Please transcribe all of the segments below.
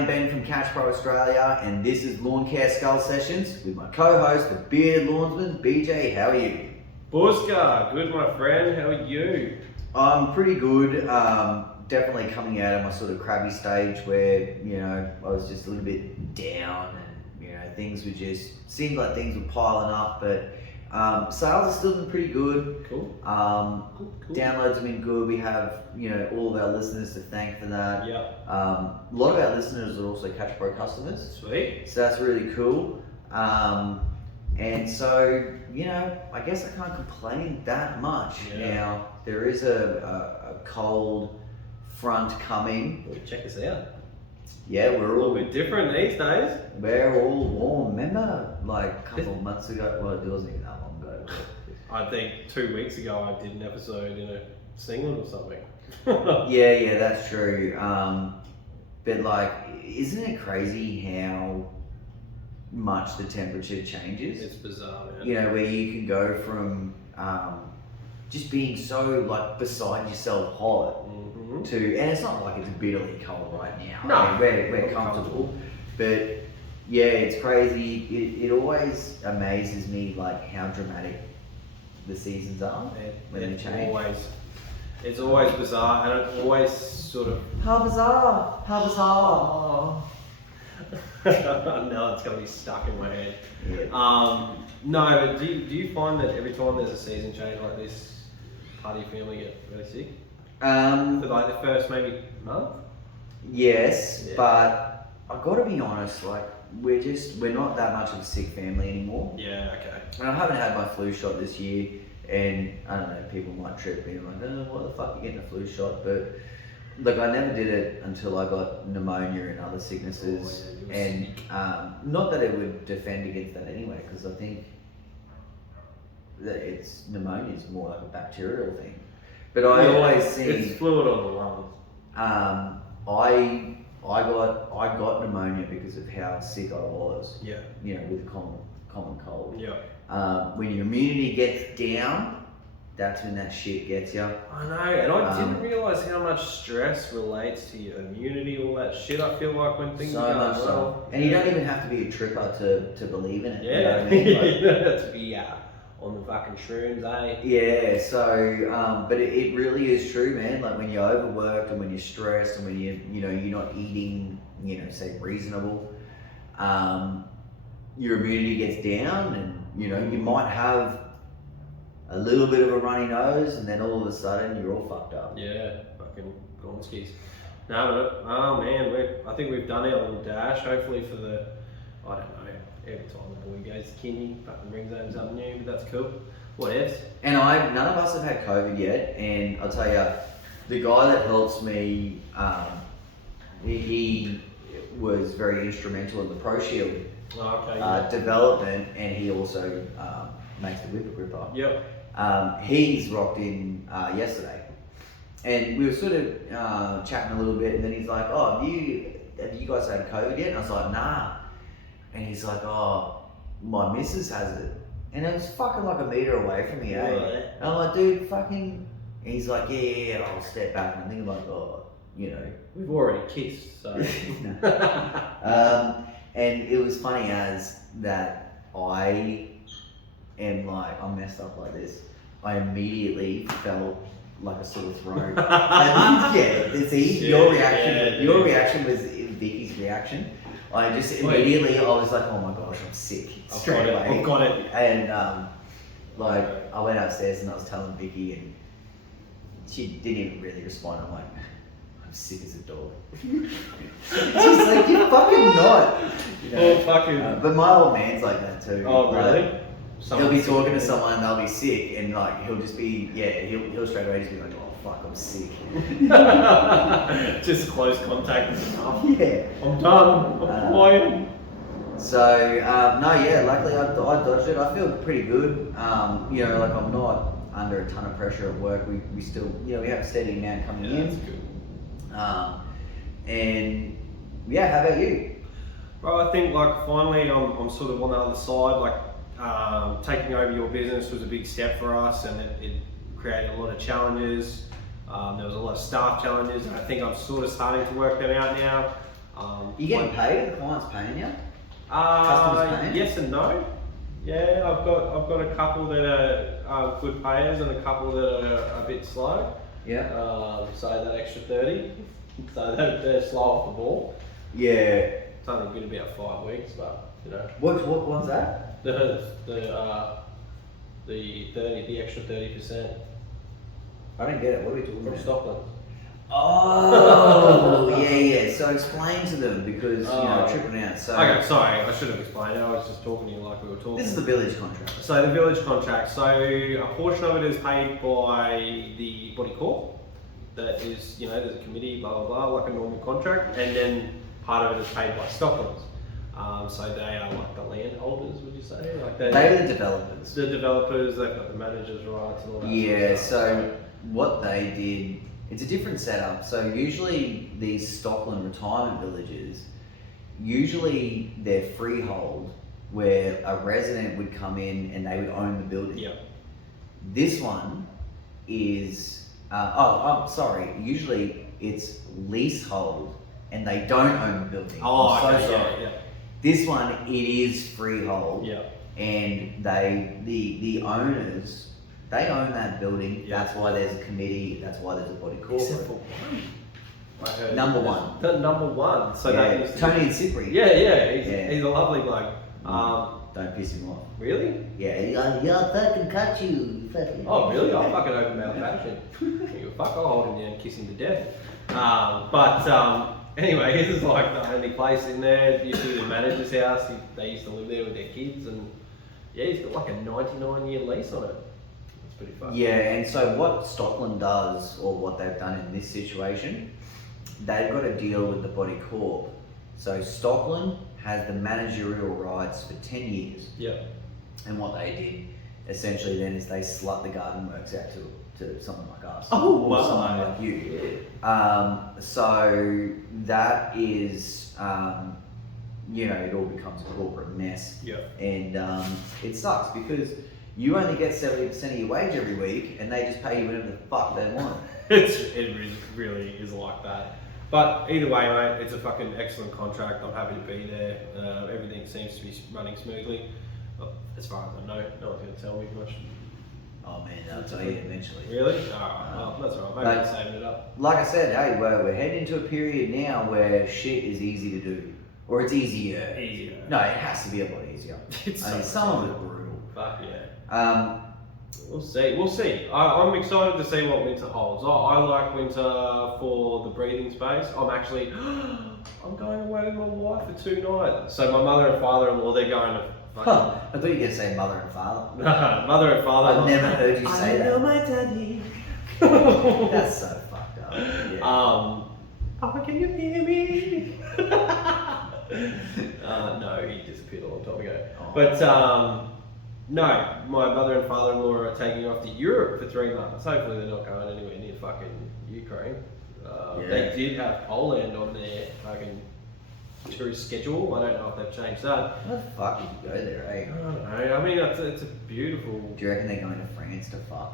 I'm Ben from Cash Pro Australia, and this is Lawn Care Skull Sessions with my co-host, the Bearded Lawnsman, BJ. How are you? Buska, good my friend, how are you? I'm pretty good. Definitely coming out of my sort of crabby stage where, I was just a little bit down and, things were just, seemed like things were piling up, but sales are still been pretty good. Cool. Cool. Downloads have been good. We have, all of our listeners to thank for that. Yeah. A lot of our listeners are also Cash Pro customers. Sweet. So that's really cool. And so, I guess I can't complain that much. Yeah. Now, there is a cold front coming. Well, check this out. Yeah, A little bit different these days. we're all warm. Remember, like a couple of months ago, well, it wasn't even that long ago. I think 2 weeks ago I did an episode in a singlet or something. Yeah, that's true. But like, isn't it crazy how much the temperature changes? It's bizarre, man. Where you can go from just being so like beside yourself hot to, and it's not like it's bitterly cold right now. No, I mean, we're comfortable, but yeah, it's crazy. It always amazes me like how dramatic the seasons are when they change. It's always bizarre, and it always sort of. How bizarre! How bizarre! No, it's gonna be stuck in my head. Yeah. No, but do you find that every time there's a season change like this, part of your family get really sick? For like the first maybe month? Yes, Yeah. but I've got to be honest, like we're not that much of a sick family anymore. Yeah, okay. And I haven't had my flu shot this year, and I don't know, people might trip me like, oh, why the fuck are you getting a flu shot? But look, I never did it until I got pneumonia and other sicknesses, and not that it would defend against that anyway, because I think that pneumonia is more like a bacterial thing. But I always see it's fluid on the lungs. I got pneumonia because of how sick I was. Yeah. With a common cold. Yeah. When your immunity gets down, that's when that shit gets you. I know, and I didn't realise how much stress relates to your immunity, all that shit. I feel like when things are going well. And you don't even have to be a tripper to believe in it. Yeah. You know what I mean? Like, you don't have to be on the fucking shrooms, eh? yeah, so, but it really is true, man. Like when you're overworked and when you're stressed and when you're not eating, say reasonable, your immunity gets down and, you might have a little bit of a runny nose and then all of a sudden you're all fucked up. Yeah, fucking gonskis. No, but, oh man, I think we've done our little dash, hopefully for the, I don't know, every time the boy goes to kindy, fucking brings home something new, but that's cool. What else? And none of us have had COVID yet, and I'll tell you, the guy that helps me, he was very instrumental in the Pro Shield development, and he also makes the Whipper Gripper. Yep. He's rocked in yesterday, and we were sort of chatting a little bit, and then he's like, "Oh, have you guys had COVID yet?" And I was like, "Nah." And he's like, "Oh, my missus has it." And it was fucking like a meter away from me, eh? Right. And I'm like, "Dude, fucking..." And he's like, yeah, I'll step back. And I'm thinking like, oh, We've already kissed, so. And it was funny as that I'm messed up like this. I immediately felt like a sore throat. Your reaction was Vicky's reaction. I just immediately, I was like, oh my gosh, I'm sick straight away. I've got it. And I went upstairs and I was telling Vicky, and she didn't even really respond. I'm like, I'm sick as a dog. She's like, you're fucking not. But my old man's like that too. Oh, really? Like, he'll be talking to someone and they'll be sick, and like he'll just be, he'll straight away just be like, oh fuck, I'm sick. Just close contact and stuff. Yeah. I'm done. I'm quiet. So luckily I dodged it. I feel pretty good. Like I'm not under a ton of pressure at work. We still, we have a steady amount coming in. That's good. And how about you? Well, I think like finally I'm sort of on the other side. Like taking over your business was a big step for us, and it created a lot of challenges. There was a lot of staff challenges, and I think I'm sort of starting to work them out now. You getting paid? The client's paying you? Customers paying? Yes and no. Yeah, I've got a couple that are good payers and a couple that are a bit slow. Yeah. So that extra 30, so they're slow off the ball. Yeah. It's only been about 5 weeks, but you know. What one's that? The 30, the extra 30%. I don't get it. What are we talking From about? Stockland. Oh, yeah. So explain to them because tripping out. So okay, sorry, I should have explained it. I was just talking to you like we were talking. This is the village contract. So the village contract. So a portion of it is paid by the body corp. That is, there's a committee, blah blah blah, like a normal contract, and then part of it is paid by Stocklands. So they are like the landholders, would you say? Like they're the developers. The developers, they've got the managers' rights and all that. Yeah. Sort of stuff. So what they did, it's a different setup. So usually these Stockland retirement villages, usually they're freehold, where a resident would come in and they would own the building. Yeah. This one is, usually it's leasehold and they don't own the building. Oh, sorry. yeah. This one, it is freehold. Yeah. And the owners, they own that building. Yeah. That's why there's a committee. That's why there's a body corporate. Except for one. I heard Number one. The number one. So yeah. that used to Tony and Cypri. Yeah. He's a lovely bloke. Don't piss him off. Really? Yeah, I'll fucking cut you. Fucking. Oh, really? I'll fucking open mouth fashion. Fuck, I'll hold him down and kiss him to death. Anyway, this is like the only place in there. It used to be the manager's house. They used to live there with their kids, and yeah, he's got like a 99-year lease on it. That's pretty fun. Yeah, and so what Stockland does, or what they've done in this situation, they've got to deal with the body corp. So Stockland has the managerial rights for 10 years. Yeah. And what they did essentially then is they slut the garden works out to someone like us. Oh, or wow. someone like you. Yeah. So that is, it all becomes a corporate mess. Yeah. And it sucks because you only get 70% of your wage every week and they just pay you whatever the fuck they want. It really is like that. But either way, mate, it's a fucking excellent contract. I'm happy to be there. Everything seems to be running smoothly. As far as I know, no one's going to tell me much. Oh man, I'll tell you eventually. Really? Alright, well, that's alright. Maybe I'm saving it up. Like I said, hey, we're heading into a period now where shit is easy to do. Or it's easier. Easier. No, it has to be a lot easier. Some of it's brutal. Fuck yeah. We'll see. I'm excited to see what winter holds. I like winter for the breathing space. I'm going away with my wife for 2 nights. So my mother and father-in-law, they're going to fucking... I thought you were going to say mother and father. Mother and father. I've never heard you say that. I know my daddy. That's so fucked up. Yeah. Papa, can you hear me? No, he disappeared a long time ago. Oh. But no, my mother and father-in-law are taking off to Europe for 3 months. Hopefully they're not going anywhere near fucking Ukraine. They did have Poland on their fucking tourist schedule. I don't know if they've changed that. How the fuck did you go there, eh? I don't know. I mean, it's a beautiful... Do you reckon they're going to France to fuck?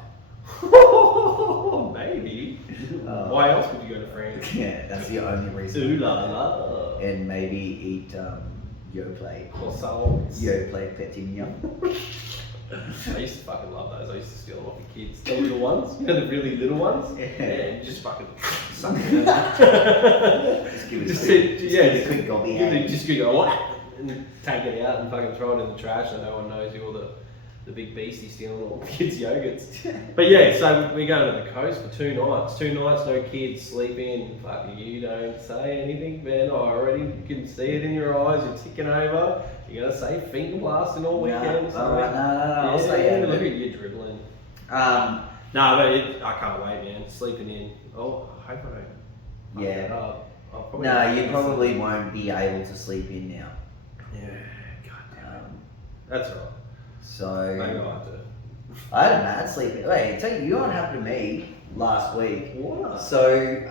Maybe. Why else would you go to France? Yeah, that's the only reason. Ooh la la. And maybe eat Yoplait. Croissants. Yoplait pétillant. I used to fucking love those. I used to steal them off the kids. The little ones, the really little ones. Yeah. And just fucking suck it. Just give it a quick gobby hand. Just go what? And take it out and fucking throw it in the trash, and no one knows you're the big beastie stealing all the kids' yogurts. But yeah, so we're going to the coast for 2 nights. 2 nights, no kids, sleep in. Fuck you, don't say anything, man. I already can see it in your eyes. You're ticking over. You're going to say finger blasting all weekend. No, I'll say look at you dribbling. No, but I can't wait, man. Sleeping in. Oh, I hope I don't. Yeah. No, you probably won't be able to sleep in now. Yeah, goddamn. That's alright. So maybe I'll have to. I had a mad sleep. Wait, tell you what happened to me last week. What? So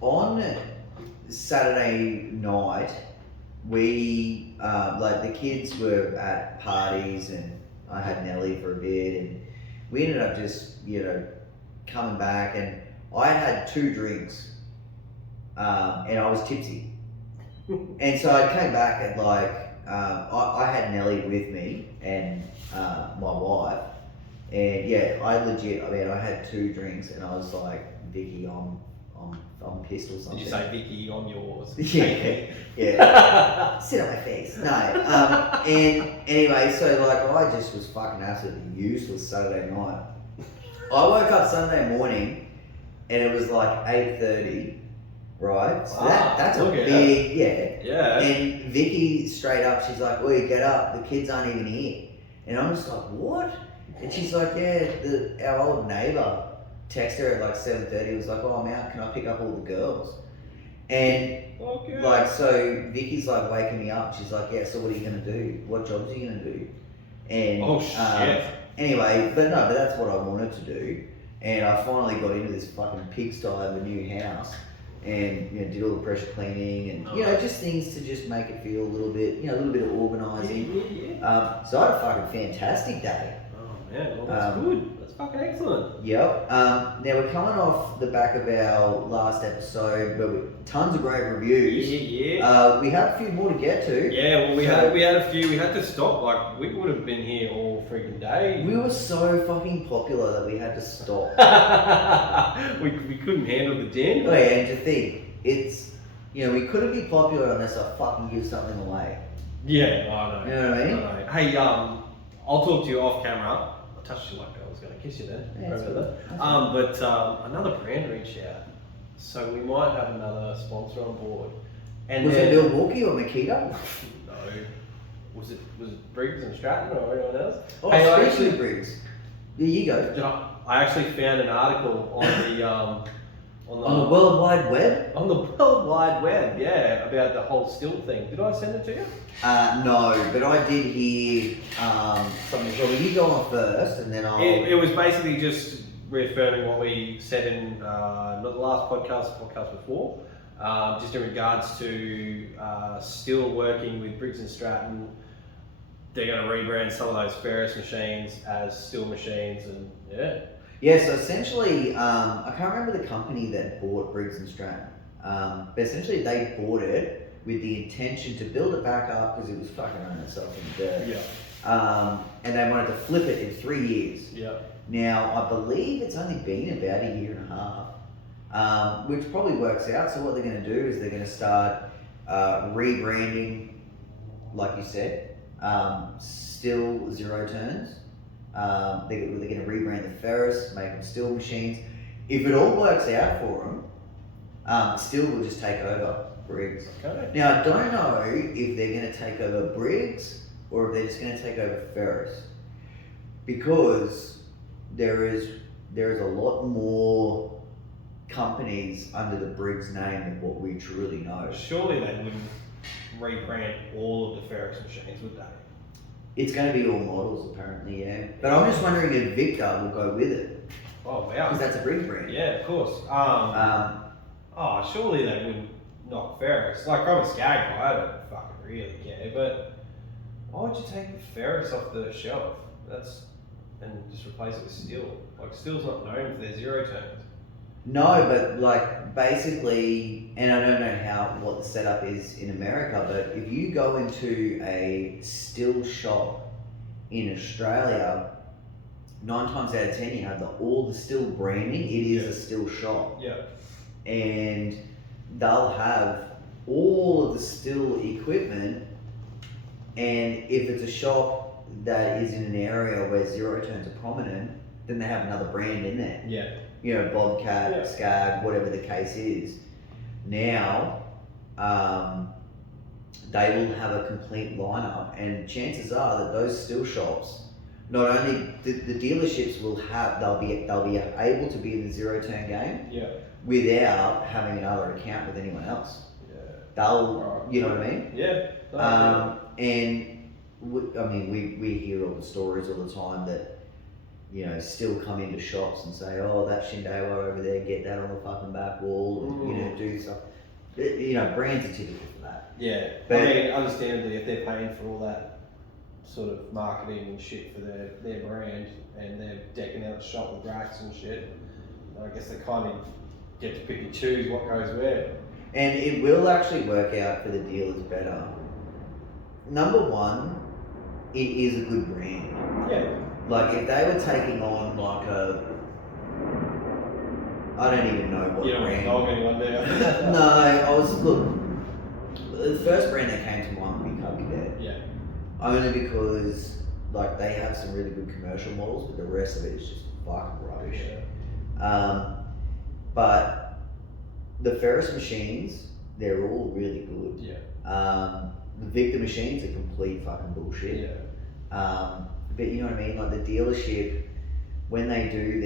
on Saturday night, we the kids were at parties and I had Nelly for a bit and we ended up just coming back and I had 2 drinks and I was tipsy. And so I came back and I had Nelly with me and my wife, and yeah, I had 2 drinks and I was like, Vicky, I'm pissed or something. Did you say, Vicky, I'm yours? Yeah. Sit on my face. No. And anyway, so I just was fucking absolutely useless Saturday night. I woke up Sunday morning and it was 8:30, right? So that's a big, Yeah. And Vicky straight up, she's like, "Oi, get up, the kids aren't even here." And I'm just like, "What?" And she's like, "Yeah, our old neighbour texted her at 7:30, was like, "Oh, I'm out, can I pick up all the girls?" And so Vicky's waking me up, she's like, "Yeah, so what are you gonna do? What jobs are you gonna do?" And oh shit. Anyway, but that's what I wanted to do. And I finally got into this fucking pigsty of a new house and did all the pressure cleaning and just things to just make it feel a little bit, a little bit of organising. Yeah. So I had a fucking fantastic day. Oh man, well that's good. That's fucking excellent. Yep. Now we're coming off the back of our last episode, but with tons of great reviews. Yeah. We have a few more to get to. Yeah, well we had a few. We had to stop. We would have been here all freaking day. We were so fucking popular that we had to stop. we couldn't handle the den. Oh yeah, and to think, it's we couldn't be popular unless I fucking give something away. Yeah, I know. You know what I mean? Hey, I'll talk to you off camera. I touched you like I was going to kiss you then. Yeah, but another brand reached out, so we might have another sponsor on board. And was it Milwaukee or Makita? No. Was it Briggs and Stratton or anyone else? Oh, hey, especially Briggs. There you go. I actually found an article on the on the World Wide Web? On the World Wide Web, yeah, about the whole still thing. Did I send it to you? No, but I did hear something. So will you go on first and then I'll... It was basically just reaffirming what we said in not the last podcast, the podcast before, just in regards to still working with Briggs and Stratton. They're going to rebrand some of those Ferris machines as still machines and yeah. Yeah, so essentially, I can't remember the company that bought Briggs and Stratton, but essentially they bought it with the intention to build it back up because it was fucking running itself in the dirt. Yeah. And they wanted to flip it in 3 years. Yeah. Now, I believe it's only been about a year and a half, which probably works out. So what they're going to do is they're going to start rebranding, like you said, still zero turns. They're going to rebrand the Ferris, make them still machines. If it all works out for them, still will just take over Briggs. Okay. Now, I don't know if they're going to take over Briggs or if they're just going to take over Ferris, because there is a lot more companies under the Briggs name than what we truly know. Surely they wouldn't rebrand all of the Ferris machines, would they? It's going to be all models, apparently, yeah. But I'm just wondering if Victor will go with it. Oh, wow. Because that's a Briggs brand. Yeah, of course. Surely they wouldn't knock Ferris. I'm a skag guy, I don't fucking really care, but why would you take the Ferris off the shelf? And just replace it with steel? Steel's not known for their zero turns. No, but basically, and I don't know what the setup is in America, but if you go into a still shop in Australia, 9 times out of 10 you have all the still branding. It is a still shop. Yeah. And they'll have all of the still equipment, and if it's a shop that is in an area where zero turns are prominent, then they have another brand in there. Yeah. Bobcat, Skag, whatever the case is. Now, they will have a complete lineup, and chances are that those still shops, not only the dealerships they'll be able to be in the zero turn game, without having another account with anyone else. They'll, you know what I mean? Yeah. And we hear all the stories all the time that still come into shops and say, "Oh, that Shindewa over there, get that on the fucking back wall," and do stuff. Brands are typical for that. Yeah, but understandably, if they're paying for all that sort of marketing and shit for their brand, and they're decking out the shop with racks and shit, I guess they kind of get to pick and choose what goes where. And it will actually work out for the dealers better. Number one, it is a good brand. Yeah. Like if they were taking on like I don't even know what You don't brand. dog anyone, do you? Look, the first brand that came to mind would be Kombi Head. Yeah. Only because like they have some really good commercial models, but the rest of it is just fucking rubbish. Yeah. But the Ferris machines, they're all really good. Yeah. The Victor machines are complete fucking bullshit. Yeah. But you know what I mean? Like the dealership, when they do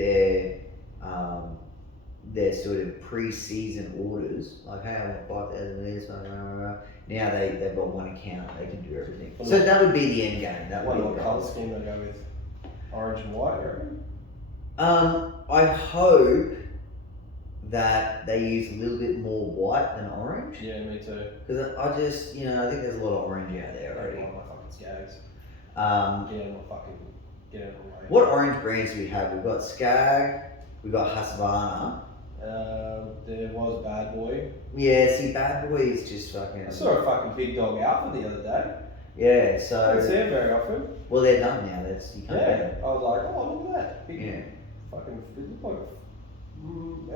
their sort of pre-season orders, like hey, I want 5,000 of this, now they've got one account, they can do everything. So that would be the end game. That would be What the colour goal. scheme they go with? Orange and white, you reckon? I hope that they use a little bit more white than orange. Yeah, me too. Because I just, I think there's a lot of orange out there already. One of my fucking skags. Get out of the way. What orange brands do we have? We've got Skag, we've got Husqvarna. There was Bad Boy. Yeah, see, Bad Boy is just fucking. I saw a fucking big dog alpha the other day. Yeah, I so. don't see it very often. Well, they're done now. You can't get them. I was like, oh, look at that. Big, Yeah. Fucking, it looked like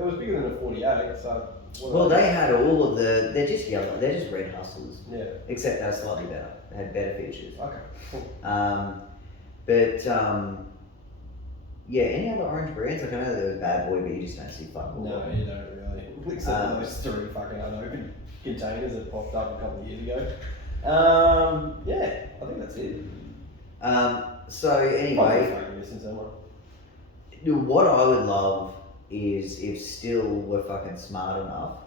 it was bigger than a 48, so. Well, they had all of they're just yellow, they're just red hustlers. Yeah. Except they're slightly better. They had better features. Okay, cool. Yeah, any other orange brands? Like I know there was Bad Boy, but you just don't see fuck all. No, you don't really. Except for those 3 fucking unopened containers that popped up a couple of years ago. Yeah, I think that's it. So Probably anyway, fucking missing someone. what I would love is if still we're fucking smart enough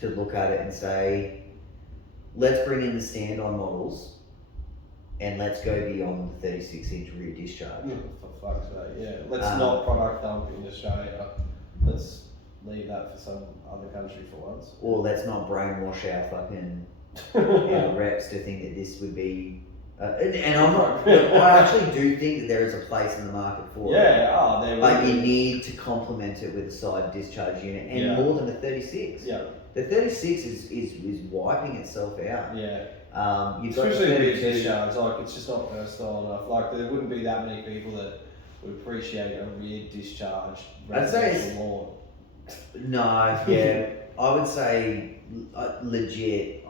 to look at it and say, let's bring in the stand-on models and let's go beyond the 36-inch rear discharge. For fuck's sake, yeah. Let's not product dump in Australia. Let's leave that for some other country for once. Or let's not brainwash our fucking our reps to think that this would be. And I'm not. I actually do think that there is a place in the market for it. Yeah, there Like will you be. need to complement it with a side discharge unit and more than a 36. Yeah, The 36 is wiping itself out. yeah. You've got Especially the with 32. discharge, like it's just not versatile enough. Like there wouldn't be that many people that would appreciate a rear discharge. I'd say it's- residential lawn. No, yeah, I would say legit.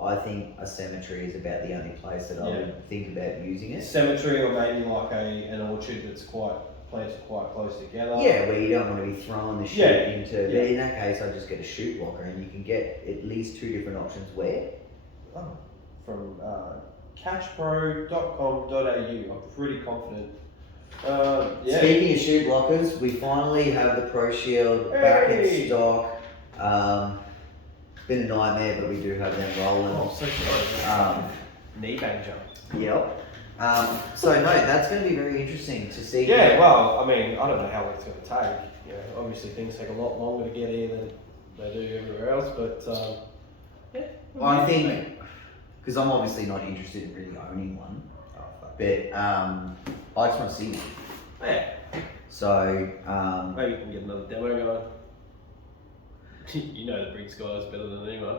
I think a cemetery is about the only place that I would think about using it. Cemetery, or maybe like an orchard that's planted quite close together. Yeah, where you don't want to be throwing the shit into. Yeah. In that case, I just get a chute blocker, and you can get at least 2 different options. Where? Oh, from cashpro.com.au. I'm pretty confident. Yeah. Speaking of chute blockers, we finally have the Pro Shield back in Hey! stock. Been a nightmare, but we do have them rolling. Oh, so sorry. Um, Knee danger. Yep. So no, that's going to be very interesting to see. Yeah, well, I mean, I don't know how long it's going to take. You know, obviously things take a lot longer to get here than they do everywhere else, but yeah. I think because I'm obviously not interested in really owning one, Oh, fuck. but I just want to see one. Yeah. So Maybe you can get another demo going. You know the Briggs guys better than anyone.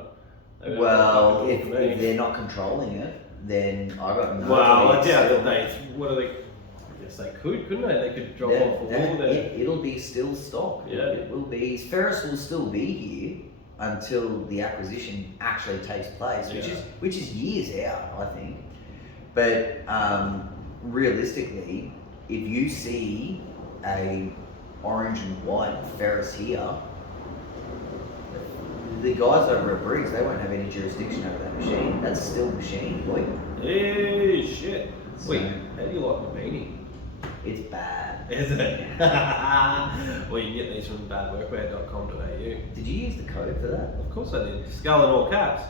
They well, don't if fucking talk to me. they're not controlling it, then I got no. Well, I choice. doubt that they. What are they? I guess they could, couldn't they? They could drop off a wall there. It'll be still stock. Yeah. It will be. Ferris will still be here until the acquisition actually takes place, which is years out, I think. But realistically, if you see a orange and white Ferris here, the guys over at Briggs, they won't have any jurisdiction over that machine. That's still machine, boy. Hey, shit. So- Wait, how do you like the beanie? It's bad. Is it? Well, you can get these from badworkwear.com.au. Did you use the code for that? Of course I did. Skull in all caps.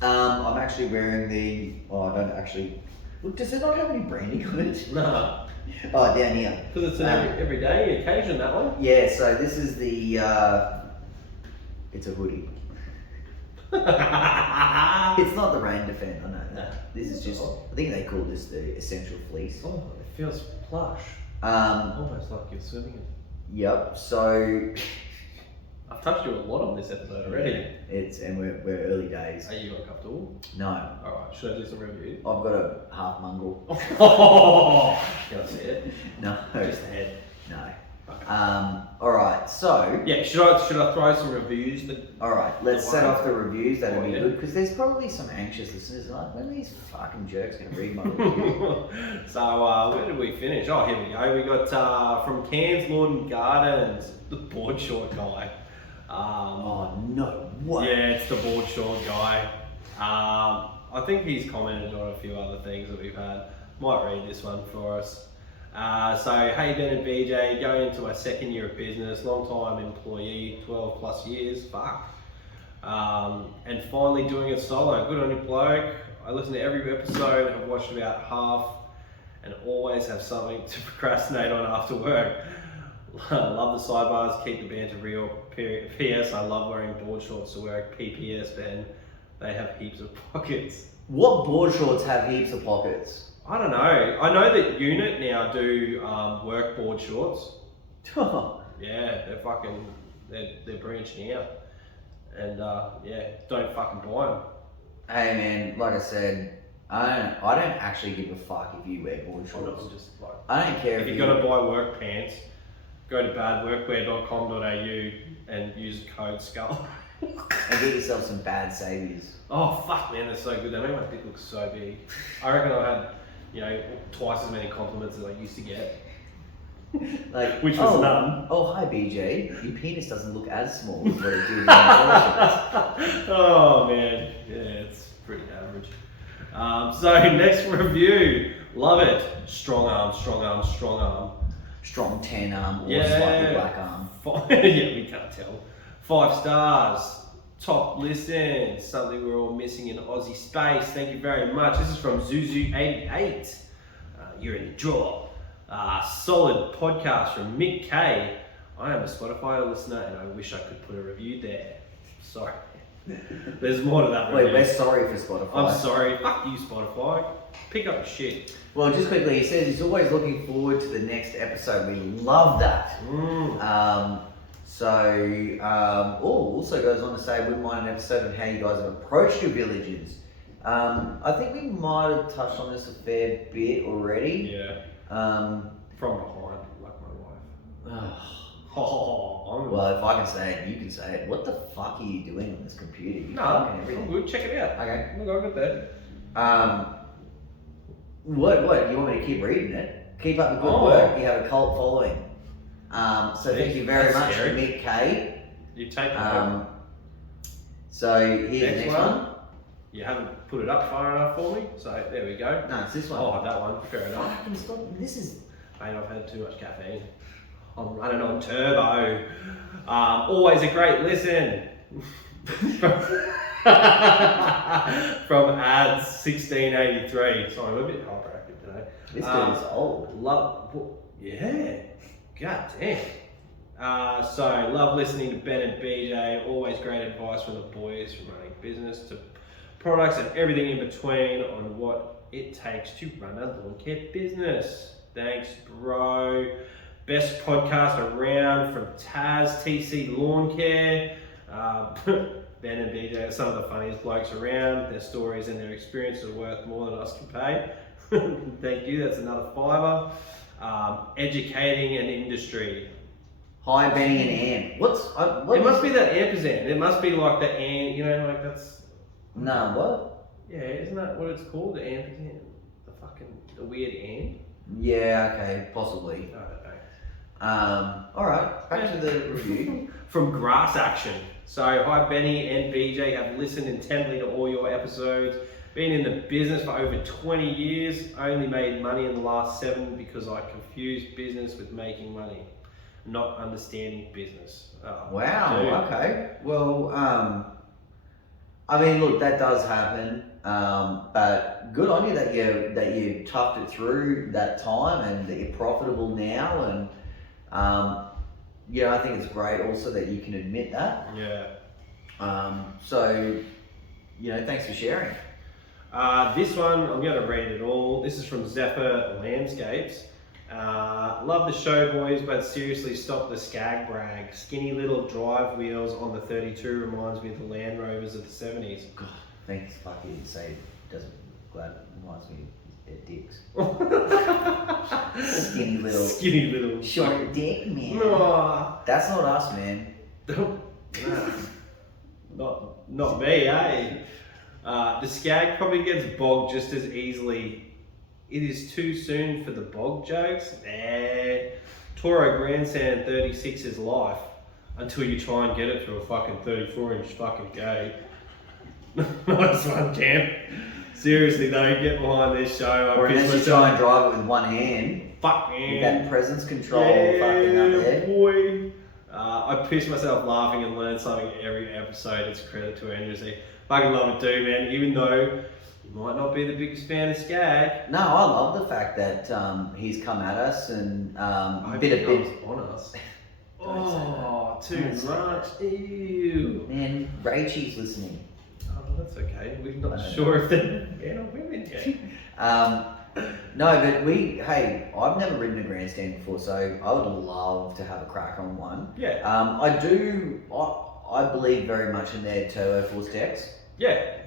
I'm actually wearing the. Oh, I don't actually. Look, does it not have any branding on it? No. Oh, down here. Because it's an everyday occasion, that one. Yeah, so this is the. It's a hoodie. It's not the rain defend, I know that. This is just. I think they call this the essential fleece. Oh, it feels plush. Um, Almost like you're swimming in. Yep. So I've touched you a lot on this episode already. And we're early days. Are you uncomfortable? No. Alright, should I do some review? I've got a half mongrel. Can I see it? No. Just the head. No. Okay. Alright, so. Yeah, should I throw some reviews? Alright, let's set off the reviews. That'll be yeah. good because there's probably some anxious listeners like, when are these fucking jerks going to read my review? So, where did we finish? Oh, here we go. We got from Cairns Lawn and Gardens, the board short guy. Oh, no way. Yeah, it's the board short guy. I think he's commented on a few other things that we've had. Might read this one for us. So, hey Ben and BJ, going into my second year of business, long time employee, 12 plus years, fuck. And finally doing it solo. Good on you, bloke. I listen to every episode, I've watched about half, and always have something to procrastinate on after work. Love the sidebars, keep the banter real. PS, I love wearing board shorts to work. PPS, Ben, they have heaps of pockets. What board shorts have heaps of pockets? I don't know. I know that Unit now do work board shorts. Yeah, they're branching out. And yeah, don't fucking buy them. Hey man, like I said, I don't actually give a fuck if you wear board shorts. Just like, I don't care if you're gonna buy work pants, go to badworkwear.com.au and use code SKULL. And get yourself some bad saviors. Oh fuck man, they're so good. They make my dick look so big. I reckon I had, twice as many compliments as I used to get. Like, which was none. Oh hi BJ, your penis doesn't look as small as what it did in the Oh man, yeah, it's pretty average. So next review, love it. Strong arm, strong arm, strong arm. Strong tan arm or Yeah. slightly black arm. Yeah, we can't tell. 5 stars, top listen, something we're all missing in Aussie space. Thank you very much. This is from Zuzu88. You're in the draw. Solid podcast from Mick K. I am a Spotify listener and I wish I could put a review there. Sorry. There's more to that Wait, review. we're sorry for Spotify. I'm sorry. Fuck you, Spotify. Pick up your shit. Well, just quickly, he says he's always looking forward to the next episode. We love that. Also goes on to say, wouldn't mind an episode on how you guys have approached your villages. I think we might have touched on this a fair bit already. Yeah. From behind, like my wife. Well, if I can say it, you can say it. What the fuck are you doing on this computer? You No, fucking everything. I'm good. Check it out. Okay. Look, I got that. What? You want me to keep reading it? Keep up the good Oh. work. You have a cult following. So thank you very That's much, scary. Mick K. You take it. So here's the next one. You haven't put it up far enough for me, so there we go. No, it's this one. Oh, that one. Fair enough. Fucking stop. This is. Mate, I've had too much caffeine. I'm running on turbo. Always a great listen. From ads 1683. Sorry, I'm a bit hyperactive today. This dude is old. Yeah. God damn. So love listening to Ben and BJ. Always great advice from the boys, from running business to products and everything in between on what it takes to run a lawn care business. Thanks, bro. Best podcast around from Taz TC Lawn Care. Ben and BJ are some of the funniest blokes around. Their stories and their experiences are worth more than us can pay. Thank you. That's another $5. Educating an industry. Hi, Benny and Ann. What It must be that ampersand. It must be like the and, like that's. No, what? Yeah, isn't that what it's called? The ampersand. The weird and. Yeah, okay, possibly. I don't know. Alright, back to the review. From Grass Action. So, hi Benny and BJ, have listened intently to all your episodes. Been in the business for over 20 years. Only made money in the last 7 because I confused business with making money. Not understanding business. Wow, Dude. okay. Well, I mean, look, that does happen. But good on you that you toughed it through that time and that you're profitable now. And I think it's great also that you can admit that. Yeah. So, thanks for sharing. This one, I'm going to read it all. This is from Zephyr Landscapes. Love the show, boys, but seriously, stop the skag brag. Skinny little drive wheels on the 32 reminds me of the Land Rovers of the 70s. God, thanks, fuck you. Say doesn't glad reminds me of their dicks. Skinny little short dick, man. No. That's not us, man. Not me, eh? The skag probably gets bogged just as easily. It is too soon for the bog jokes. Toro Grandstand 36 is life until you try and get it through a fucking 34-inch fucking gate. Nice one, champ. Seriously though, get behind this show. Or unless you try and drive it with one hand. Fuck man. With that presence control fucking up there. Boy. I piss myself laughing and learn something every episode. It's a credit to Andrew. Fucking love it too, man. Even though you might not be the biggest fan of skag. No, I love the fact that he's come at us and I bit on us. Oh, too much. Ew. Man, Rachel's listening. Oh, that's okay. We're not sure if they're men or women yet. No, but I've never ridden a grandstand before, so I would love to have a crack on one. Yeah. I believe very much in their turbo force decks. Yeah.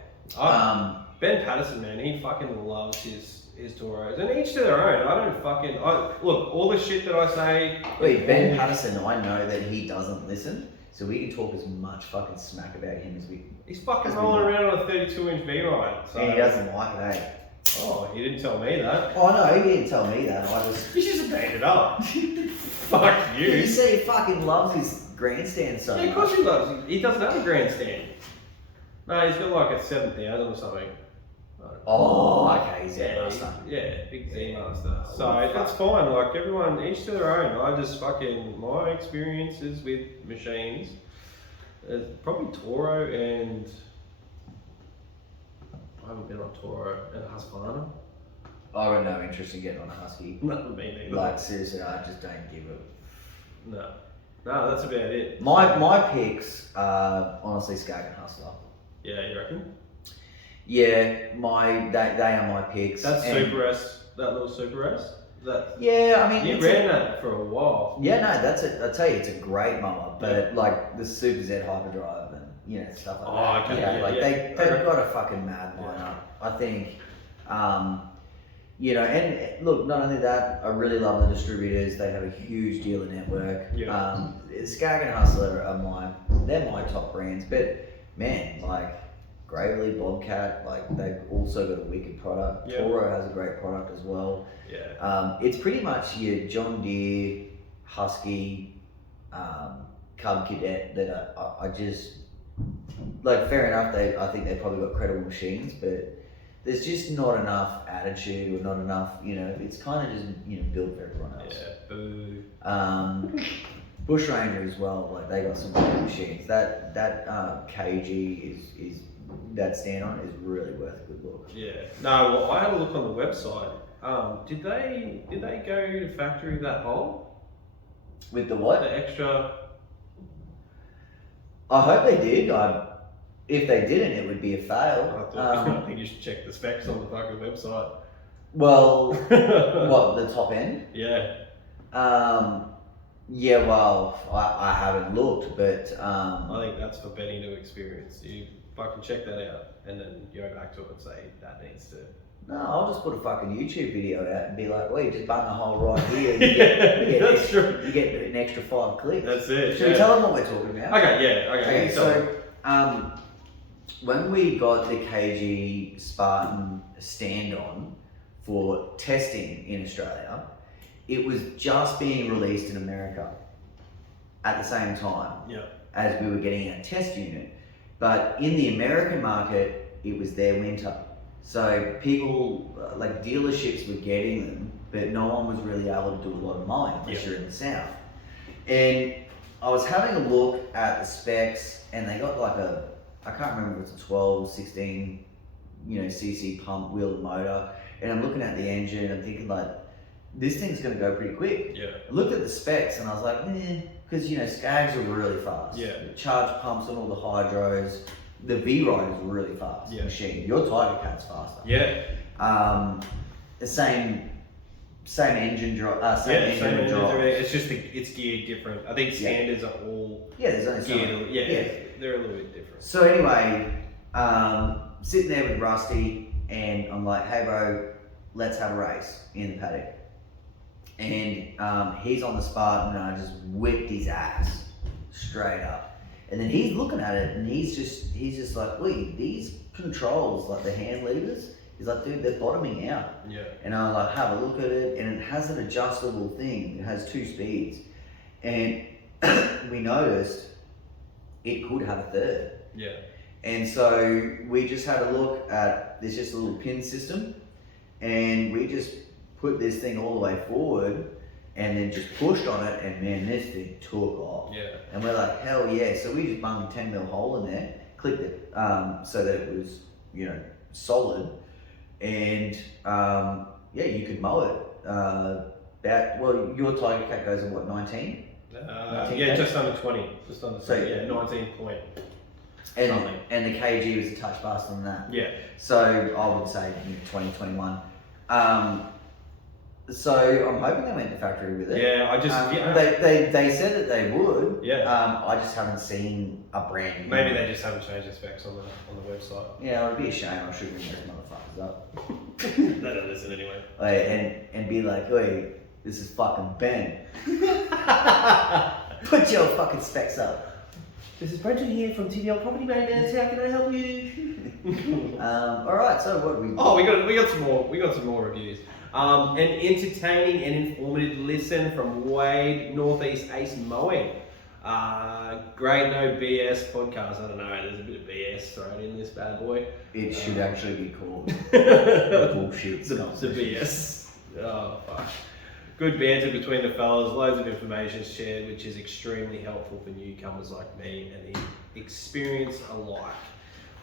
Ben Patterson, man, he fucking loves his Toros, and each to their own. I don't fucking look all the shit that I say. Wait, Ben Patterson, I know that he doesn't listen, so we can talk as much fucking smack about him as we. He's fucking rolling around on a 32-inch V-ride. So. And he doesn't like it, eh? Oh, he didn't tell me that. Oh no, he didn't tell me that. You should have made it up. Fuck you. He said he fucking loves his grandstand so much. Yeah, of course he loves it. He doesn't have a grandstand. No, he's got like a 7,000 or something. Oh, okay, Z-Master. Yeah, big Z-Master. So that's fine, like everyone, each to their own. My experiences with machines, probably Toro and, I haven't been on Toro and Husqvarna. I got no interest in getting on a Husky. No, me neither. Like seriously, I just don't give a. No, that's about it. My picks are honestly Skag and Hustler. Yeah, you reckon? Yeah, they are my picks. That's Super S, that little Super S? Yeah, I mean... You ran that for a while. Yeah, no, I tell you, it's a great mama, but like the Super Z Hyperdrive and, stuff like that. Okay, they've got a fucking mad lineup. I think, and look, not only that, I really love the distributors. They have a huge dealer network. Yeah. Skag and Hustler they're my top brands, but man, like Gravely, Bobcat, like they've also got a wicked product. Yeah. Toro has a great product as well. Yeah. It's pretty much your John Deere, Husky, Cub Cadet that I just like. Fair enough, I think they've probably got credible machines, but there's just not enough attitude or not enough. It's kind of just built for everyone else. Yeah. Boo. Bush Ranger as well. Like they got some good machines. That KG is that stand on is really worth a good look. Yeah. No, well, I had a look on the website. Did they go to factory that whole? With the what? The extra. I hope they did. If they didn't, it would be a fail. I think you should check the specs on the fucking website. Well, what, the top end? Yeah. Yeah, well, I haven't looked, but I think that's for Benny to experience. You fucking check that out, and then you go back to it and say that needs to. No, I'll just put a fucking YouTube video out and be like, "Well, you just bung a hole right here. That's true. You get an extra 5 clicks." That's it. Should we tell them what we're talking about? Okay, yeah, okay. So, when we got the KG Spartan stand-on for testing in Australia, it was just being released in America at the same time as we were getting our test unit. But in the American market, it was their winter. So people, like dealerships were getting them, but no one was really able to do a lot of mowing unless you're in the south. And I was having a look at the specs, and they got like I can't remember if it's a 12, 16, cc pump wheel motor. And I'm looking at the engine, and I'm thinking like, this thing's gonna go pretty quick. Yeah. I looked at the specs, and I was like, because Skags are really fast. Yeah. The charge pumps on all the hydros. The V-Ride is really fast machine. Your Tiger Cat's faster. Yeah. The same same engine drive. Same engine drive. It's just it's geared different. I think standards are all there's only geared. They're a little bit different. So anyway, sitting there with Rusty, and I'm like, hey bro, let's have a race in the paddock. And he's on the Spartan, and I just whipped his ass straight up. And then he's looking at it, and he's just like, wait, these controls, like the hand levers, he's like, dude, they're bottoming out. Yeah. And I like have a look at it, and it has an adjustable thing. It has 2 speeds, and we noticed it could have a third. Yeah. And so we just had a look at, there's just a little pin system, and we just put this thing all the way forward and then just pushed on it, and man, this thing took off. Yeah. And we're like, hell yeah. So we just bunged a 10mm hole in there, clicked it so that it was, solid. And you could mow it. Your Tiger Cat goes at what, 19? Just under 20. Just under 20. 19 point. And the kg was a touch faster than that. Yeah. So I would say 2021. So I'm hoping they went to factory with it. Yeah, They said that they would. Yeah. I just haven't seen a brand new. Maybe they just haven't changed the specs on the website. Yeah, it would be a shame. I should bring those motherfuckers up. They don't listen anyway. And be like, wait, this is fucking Ben. Put your fucking specs up. This is Brenton here from TVL Property Maintenance. How can I help you? All right. So what we? Oh, we got some more. We got some more reviews. An entertaining and informative listen from Wade Northeast Ace Mowing. Great no BS podcast. I don't know. There's a bit of BS thrown in this bad boy. It should actually be called bullshit. The BS. Oh fuck. Good banter between the fellas, loads of information shared, which is extremely helpful for newcomers like me and the experience alike.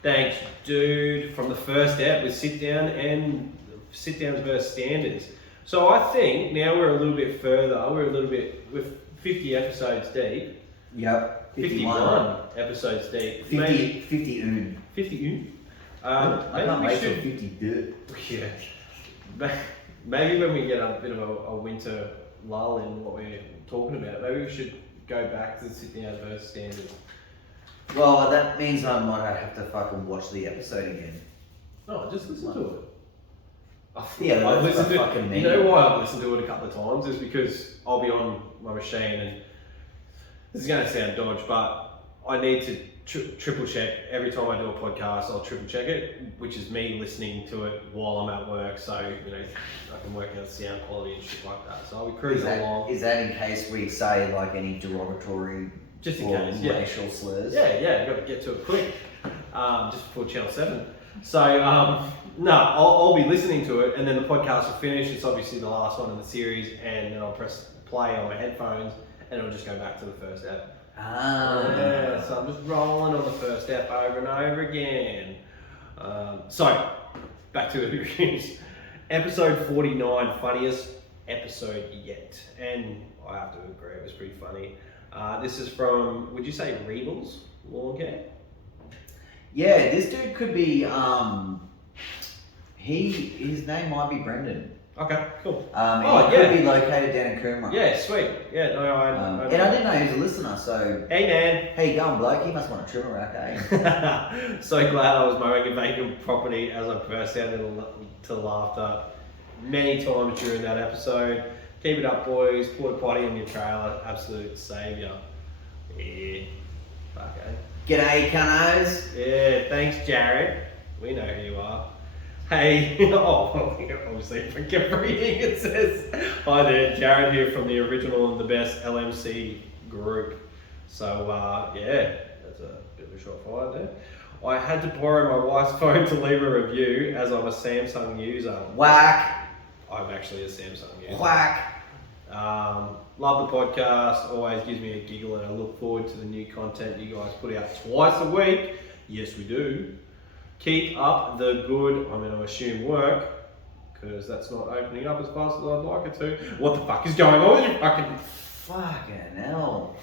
Thanks, dude. From the first ep with sit downs versus standards. So I think now we're a little bit further. We're 50 episodes deep. Yep. 51 episodes deep. 50 un. 50 un. I can't wait till 50 dirt. Yeah. Maybe when we get a bit of a winter lull in what we're talking about, maybe we should go back to the sit down versus standards. Well, that means I might have to fucking watch the episode again. No, just listen to it. I've listened to it. You know why I've listened to it a couple of times is because I'll be on my machine, and this is going to sound dodge, but I need to triple check every time I do a podcast. I'll triple check it, which is me listening to it while I'm at work, so I can work out sound quality and shit like that. So I'll be cruising along. Is that in case we say like any derogatory, just in case, racial slurs? Yeah, got to get to it quick, just before Channel 7. So no, I'll be listening to it, and then the podcast will finish. It's obviously the last one in the series, and then I'll press play on my headphones, and it'll just go back to the first ep. Yeah, so I'm just rolling on the first step over and over again. So, back to the reviews. Episode 49, funniest episode yet. And I have to agree, it was pretty funny. This is from, would you say Rebels Lawn Care? Yeah, this dude could be, his name might be Brendan. Okay, cool. He could be located down in Coomera. Yeah, sweet. Yeah, no, and I didn't know he was a listener, so... Hey, man. How you going, bloke? You must want a trimmer rack, eh? So glad I was mowing a vacant property as I burst out into laughter many times during that episode. Keep it up, boys. Porta potty in your trailer. Absolute saviour. Yeah. Fuck, eh? G'day, cunnos. Yeah, thanks, Jared. We know who you are. Hey, obviously if I kept reading it says, hi there, Jared here from the original and the best LMC group. So yeah, that's a bit of a short fire there. I had to borrow my wife's phone to leave a review as I'm a Samsung user. Whack. I'm actually a Samsung user. Whack. Love the podcast, always gives me a giggle, and I look forward to the new content you guys put out twice a week. Yes, we do. Keep up the good, I'm going to assume work, because that's not opening up as fast as I'd like it to. What the fuck is going on with you fucking... Fucking hell.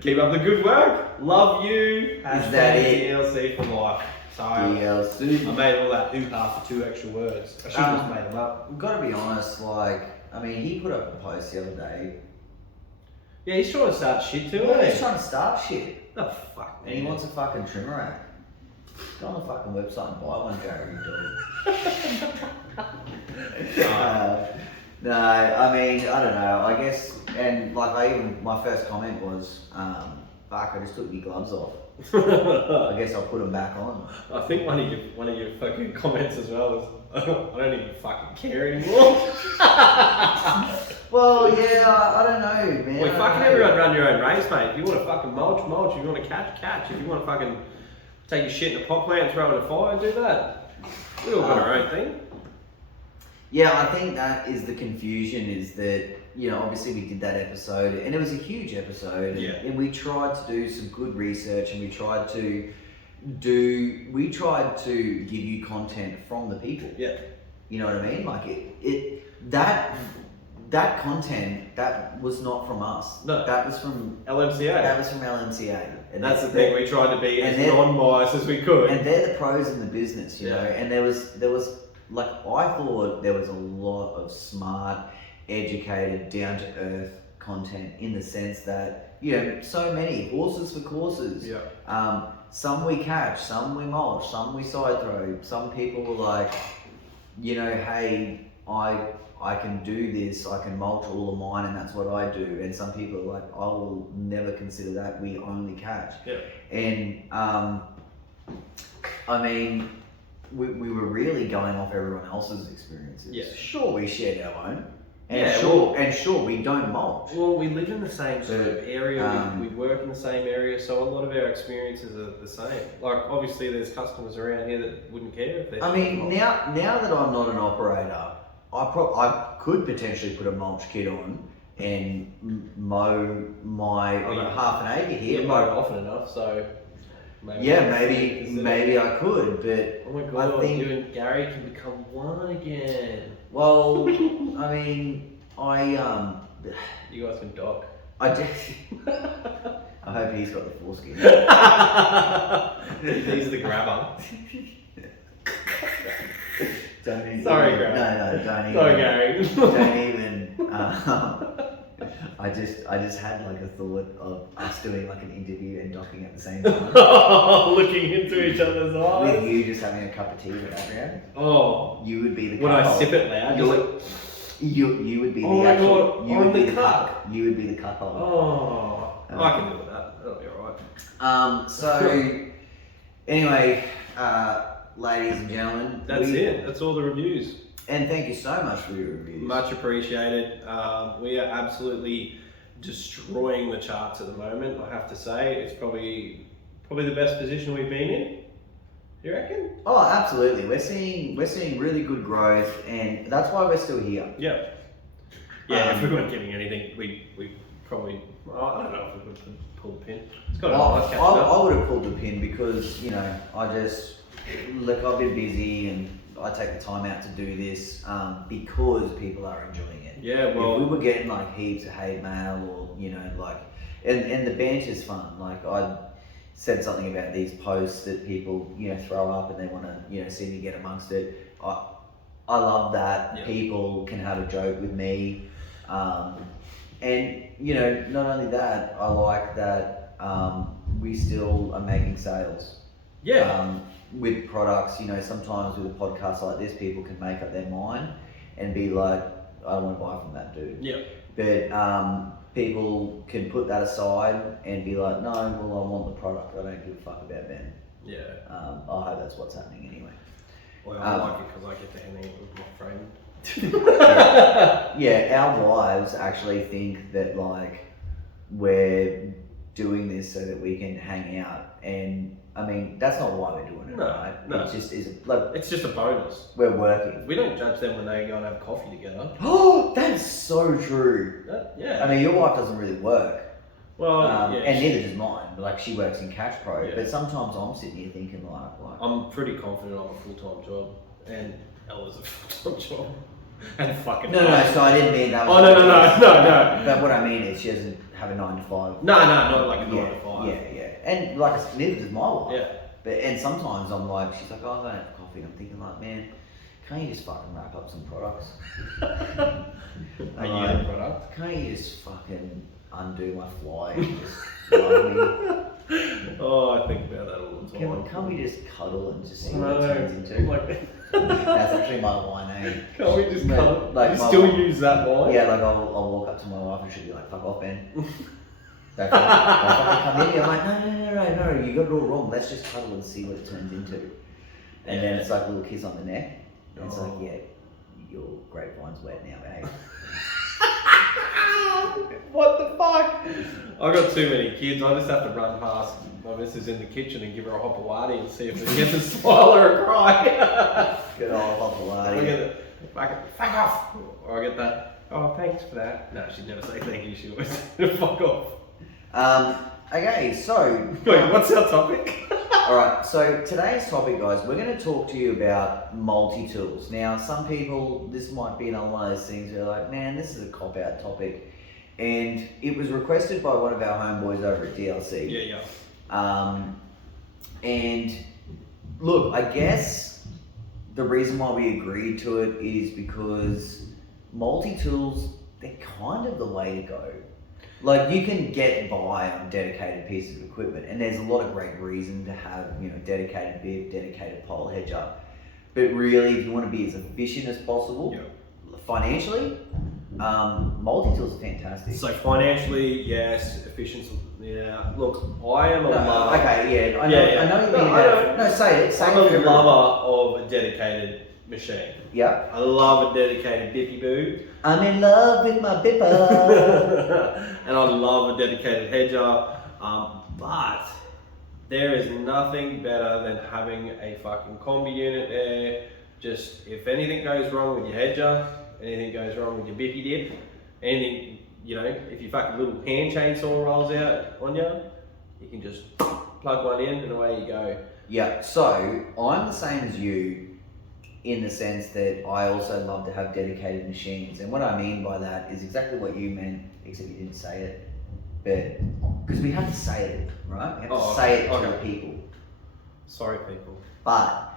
Keep up the good work. Love you. Is that it? DLC for life. So I DLC. made all that hoo-ha for 2 extra words. I should have just made them up. I've got to be honest, like, I mean, he put up a post the other day. Yeah, he's trying to start shit too, Yeah, eh? he's trying to start shit. Oh, fuck, And he wants a fucking trimmer rack. Go on the fucking website and buy one, Gary, dog. No, I mean, I don't know. I guess, and like, my first comment was, fuck, I just took your gloves off. I guess I'll put them back on. I think one of your fucking comments as well was, I don't even fucking care anymore. Well, yeah, I don't know, man. Well, fucking everyone run your own race, mate. If you want to fucking mulch. If you want to catch. If you want to fucking take your shit in a pot plant and throw it in a fire, do that. We all got our own thing. Yeah, I think that is the confusion, is that, you know, obviously we did that episode, and it was a huge episode, and we tried to do some good research, and we tried to give you content from the people. Yeah. You know what I mean? Like, that content, that was not from us. No. That was from LMCA. That was from LMCA. And that's the thing, we tried to be as non-biased as we could. And they're the pros in the business, you know. And there was like, I thought there was a lot of smart, educated, down to earth content, in the sense that, you know, so many horses for courses. Yeah. Some we catch, some we mulch, some we side throw. Some people were like, you know, hey, I can do this, I can mulch all of mine, and that's what I do. And some people are like, I will never consider that, we only catch. Yeah. And I mean, we were really going off everyone else's experiences. Yeah. Sure, we shared our own. And Yeah, sure, we don't mulch. Well, we live in the same sort of area, we um, work in the same area, so a lot of our experiences are the same. Like, obviously there's customers around here that wouldn't care if they're... I mean, now that I'm not an operator, I could potentially put a mulch kit on and mow my half an acre here. You mow often enough, so... Maybe I could, but oh my god, I think, you and Gary can become one again. Well, I mean, You guys can dock. I hope he's got the foreskin. He's the grabber. Don't even. Sorry, Gary. No, don't even. Sorry, Gary. Don't even. I just had like a thought of us doing like an interview and docking at the same time. Looking into each other's eyes. With you just having a cup of tea in the background. Oh. You would be the cup. Would I sip it loud? You would be the oh actual. God, you would be the cup. You would be the cup holder. Oh. I can deal with that. That'll be alright. So anyway, ladies and gentlemen, that's it. That's all the reviews. And thank you so much for your reviews. Much appreciated. We are absolutely destroying the charts at the moment. I have to say, it's probably the best position we've been in. You reckon? Oh, absolutely. We're seeing really good growth, and that's why we're still here. Yeah. Yeah. If we weren't getting anything, we probably. I don't know if we would pull the pin. It's got I would have pulled the pin because, you know, I've been busy and I take the time out to do this because people are enjoying it. Yeah, well, if we were getting like heaps of hate mail, or, you know, like, and the banter's fun. Like, I said something about these posts that people, you know, throw up and they want to, you know, see me get amongst it. I love that. Yeah. People can have a joke with me, and, you know, not only that, I like that we still are making sales. Yeah. With products, you know, sometimes with a podcast like this, people can make up their mind and be like, I don't want to buy from that dude. Yeah. But people can put that aside and be like, no, well, I want the product. I don't give a fuck about Ben. Yeah. I hope that's what's happening anyway. Well, I like it because I get to hang out with my friend. Yeah, our wives actually think that, like, we're doing this so that we can hang out, and I mean, that's not why we're doing it, right? No. It's just It's just a bonus. We're working. We don't judge them when they go and have coffee together. Oh, that's so true. Yeah. I mean, your wife doesn't really work. Well, and neither does mine. Like, she works in Cash Pro, Yeah. but sometimes I'm sitting here thinking like I'm pretty confident I'm a full-time job, and Ella's a full-time job. And fucking no, so I didn't mean that. Oh, no. But what I mean is she doesn't have a 9 to 5. No, not like a 9 to 5. Yeah. And like, neither does my wife. Yeah. and sometimes I'm like, she's like, oh, I'm going to have coffee. I'm thinking like, man, can't you just fucking wrap up some products? Are you the product? Can't you just fucking undo my fly and just love me? Oh, I think about that all the time. Can't we just cuddle and just see what it turns into? Like, that's actually my line, eh? Can't we just cuddle? Like you still use that line? Yeah, like I'll walk up to my wife and she'll be like, fuck off, Ben. Don't fucking come in here. I'm like, no, you got it all wrong. Let's just cuddle and see what it turns into. And then it's like a little kiss on the neck. And it's like, yeah, your grapevine's wet now, eh? What the fuck? I got too many kids. I just have to run past my missus in the kitchen and give her a hopawati and see if it gets a smile or a cry. Good old hopawati. I get it. Fuck off. Or I get that. Oh, thanks for that. No, she'd never say thank you. She always fuck off. Okay, so... Wait, what's our topic? Alright, so today's topic, guys, we're going to talk to you about multi-tools. Now, some people, this might be another one of those things where they're like, man, this is a cop-out topic. And it was requested by one of our homeboys over at DLC. Yeah. And look, I guess the reason why we agreed to it is because multi-tools, they're kind of the way to go. Like, you can get by on dedicated pieces of equipment, and there's a lot of great reason to have, you know, dedicated bib, dedicated pole hedger. But really, if you want to be as efficient as possible, financially, multi-tools are fantastic. So financially, yes. Efficiency, yeah. Look, I am a lover. Okay, yeah. I know you mean that. No, say it. I'm a lover of a dedicated machine. Yeah. I love a dedicated bippy boo. I'm in love with my bipper. And I love a dedicated hedger. But there is nothing better than having a fucking Kombi unit there. Just if anything goes wrong with your hedger, anything goes wrong with your bippy dip, anything, you know, if your fucking little hand chainsaw rolls out on you, you can just plug one in and away you go. Yeah, so I'm the same as you in the sense that I also love to have dedicated machines. And what I mean by that is exactly what you meant, except you didn't say it. But, because we have to say it, right? We have to say it to the people. Sorry, people. But,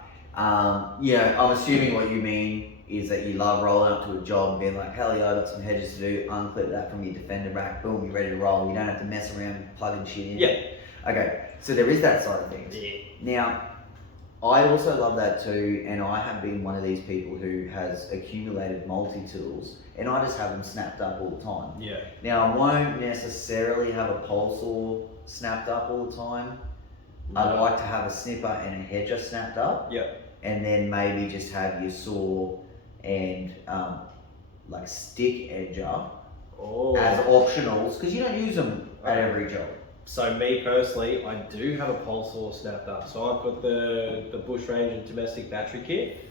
you know, I'm assuming what you mean is that you love rolling up to a job and being like, hell yeah, I've got some hedges to do, unclip that from your defender rack, boom, you're ready to roll. You don't have to mess around plugging shit in. Yeah. Okay, so there is that side of things. Yeah. Now, I also love that too, and I have been one of these people who has accumulated multi-tools, and I just have them snapped up all the time. Yeah. Now, I won't necessarily have a pole saw snapped up all the time. No. I like to have a snipper and a hedger snapped up. Yeah. And then maybe just have your saw and like stick edger as optionals, because you don't use them at every job. So me personally, I do have a pole saw snapped up. So I've got the Bush Ranger domestic battery kit,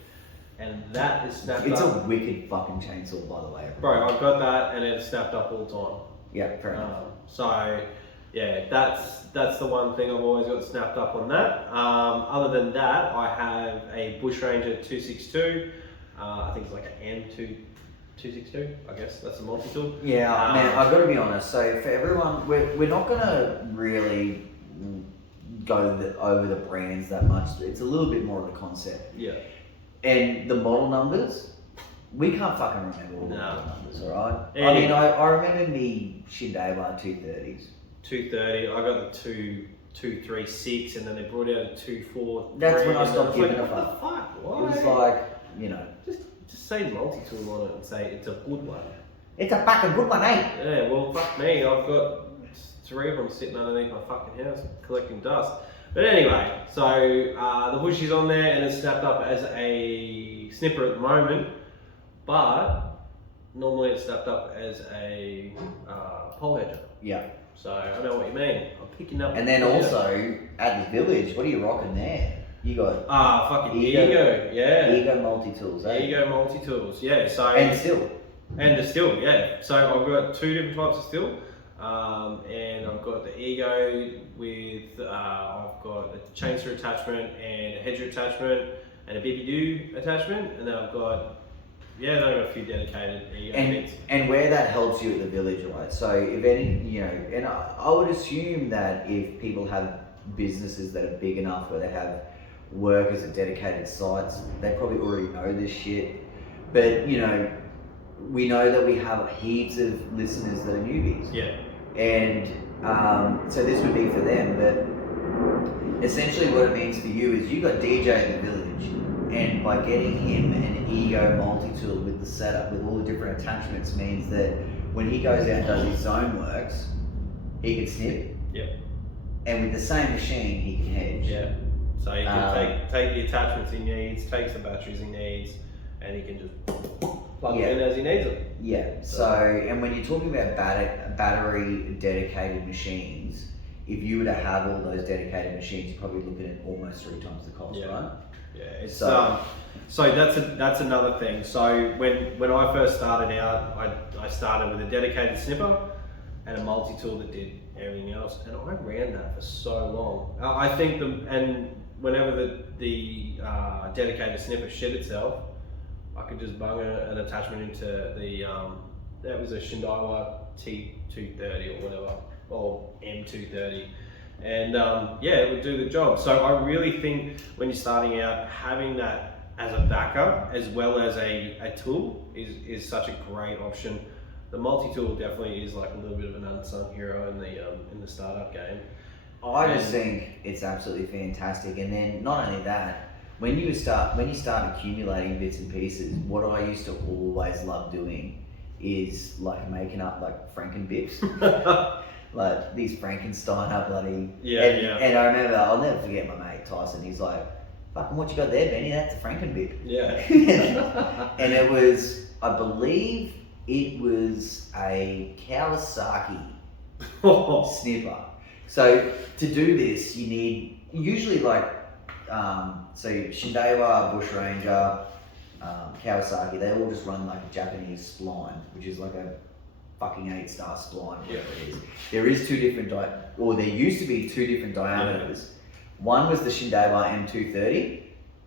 and that is snapped up. It's a wicked fucking chainsaw, by the way. Bro, I've got that, and it's snapped up all the time. Yeah, fair enough. So yeah, that's the one thing I've always got snapped up on that. Other than that, I have a Bush Ranger 262. I think it's like an M262. I guess that's a multi-tool. Yeah, man, I've got to be honest. So for everyone, we're not gonna really go over the brands that much. It's a little bit more of a concept. Yeah. And the model numbers, we can't fucking remember all the model numbers, alright? I mean, I remember me Shindewa 230s. 230. I got the 236, and then they brought out a 243. That's when I stopped giving a fuck. What the fuck? Why? It was like, you know, just say multi-tool on it and say it's a good one. It's a fucking good one, eh? Yeah, well, fuck me. I've got 3 of them sitting underneath my fucking house collecting dust. But anyway, so the bush is on there and it's snapped up as a snipper at the moment, but normally it's snapped up as a pole hedger. Yeah. So I know what you mean. I'm picking up. And then also at the village, what are you rocking there? You got fucking Ego, yeah. Ego multi-tools, eh? Ego multi-tools, yeah. So and still. And the still, yeah. So I've got 2 different types of still. And I've got the Ego with, I've got a chainsaw attachment and a hedger attachment and a bippy-doo attachment. And then I've got, I've got a few dedicated Ego bits. And where that helps you at the village, right? So if any, you know, and I would assume that if people have businesses that are big enough where they have workers at dedicated sites, they probably already know this shit. But you know, we know that we have heaps of listeners that are newbies. Yeah. And so this would be for them. But essentially, what it means for you is you got DJ in the village, and by getting him an Ego multi-tool with the setup with all the different attachments means that when he goes out and does his zone works, he can snip. Yep. And with the same machine, he can hedge. Yeah. So he can take the attachments he needs, takes the batteries he needs, and he can just plug them in as he needs them. Yeah. So, and when you're talking about battery dedicated machines, if you were to have all those dedicated machines, you're probably looking at almost 3 times the cost, right? Yeah. It's so that's another thing. So when I first started out, I started with a dedicated snipper and a multi-tool that did everything else, and I ran that for so long. I think whenever the dedicated snipper shit itself, I could just bung an attachment into the that was a Shindaiwa T230 or whatever, or M230, and it would do the job. So I really think when you're starting out, having that as a backup as well as a tool is such a great option. The multi-tool definitely is like a little bit of an unsung hero in the startup game. I just think it's absolutely fantastic. And then not only that, when you start accumulating bits and pieces, what I used to always love doing is like making up like Frankenbips. Like these Frankensteiner bloody... And I remember, I'll never forget my mate Tyson, he's like, fucking what you got there, Benny? That's a Frankenbip. Yeah. And it was, I believe it was a Kawasaki snipper. So to do this, you need usually like, so Shindaiwa, Bush Ranger, Kawasaki, they all just run like a Japanese spline, which is like a fucking 8-star spline. Yeah. It is. There is there used to be 2 different diameters. One was the Shindaiwa M230,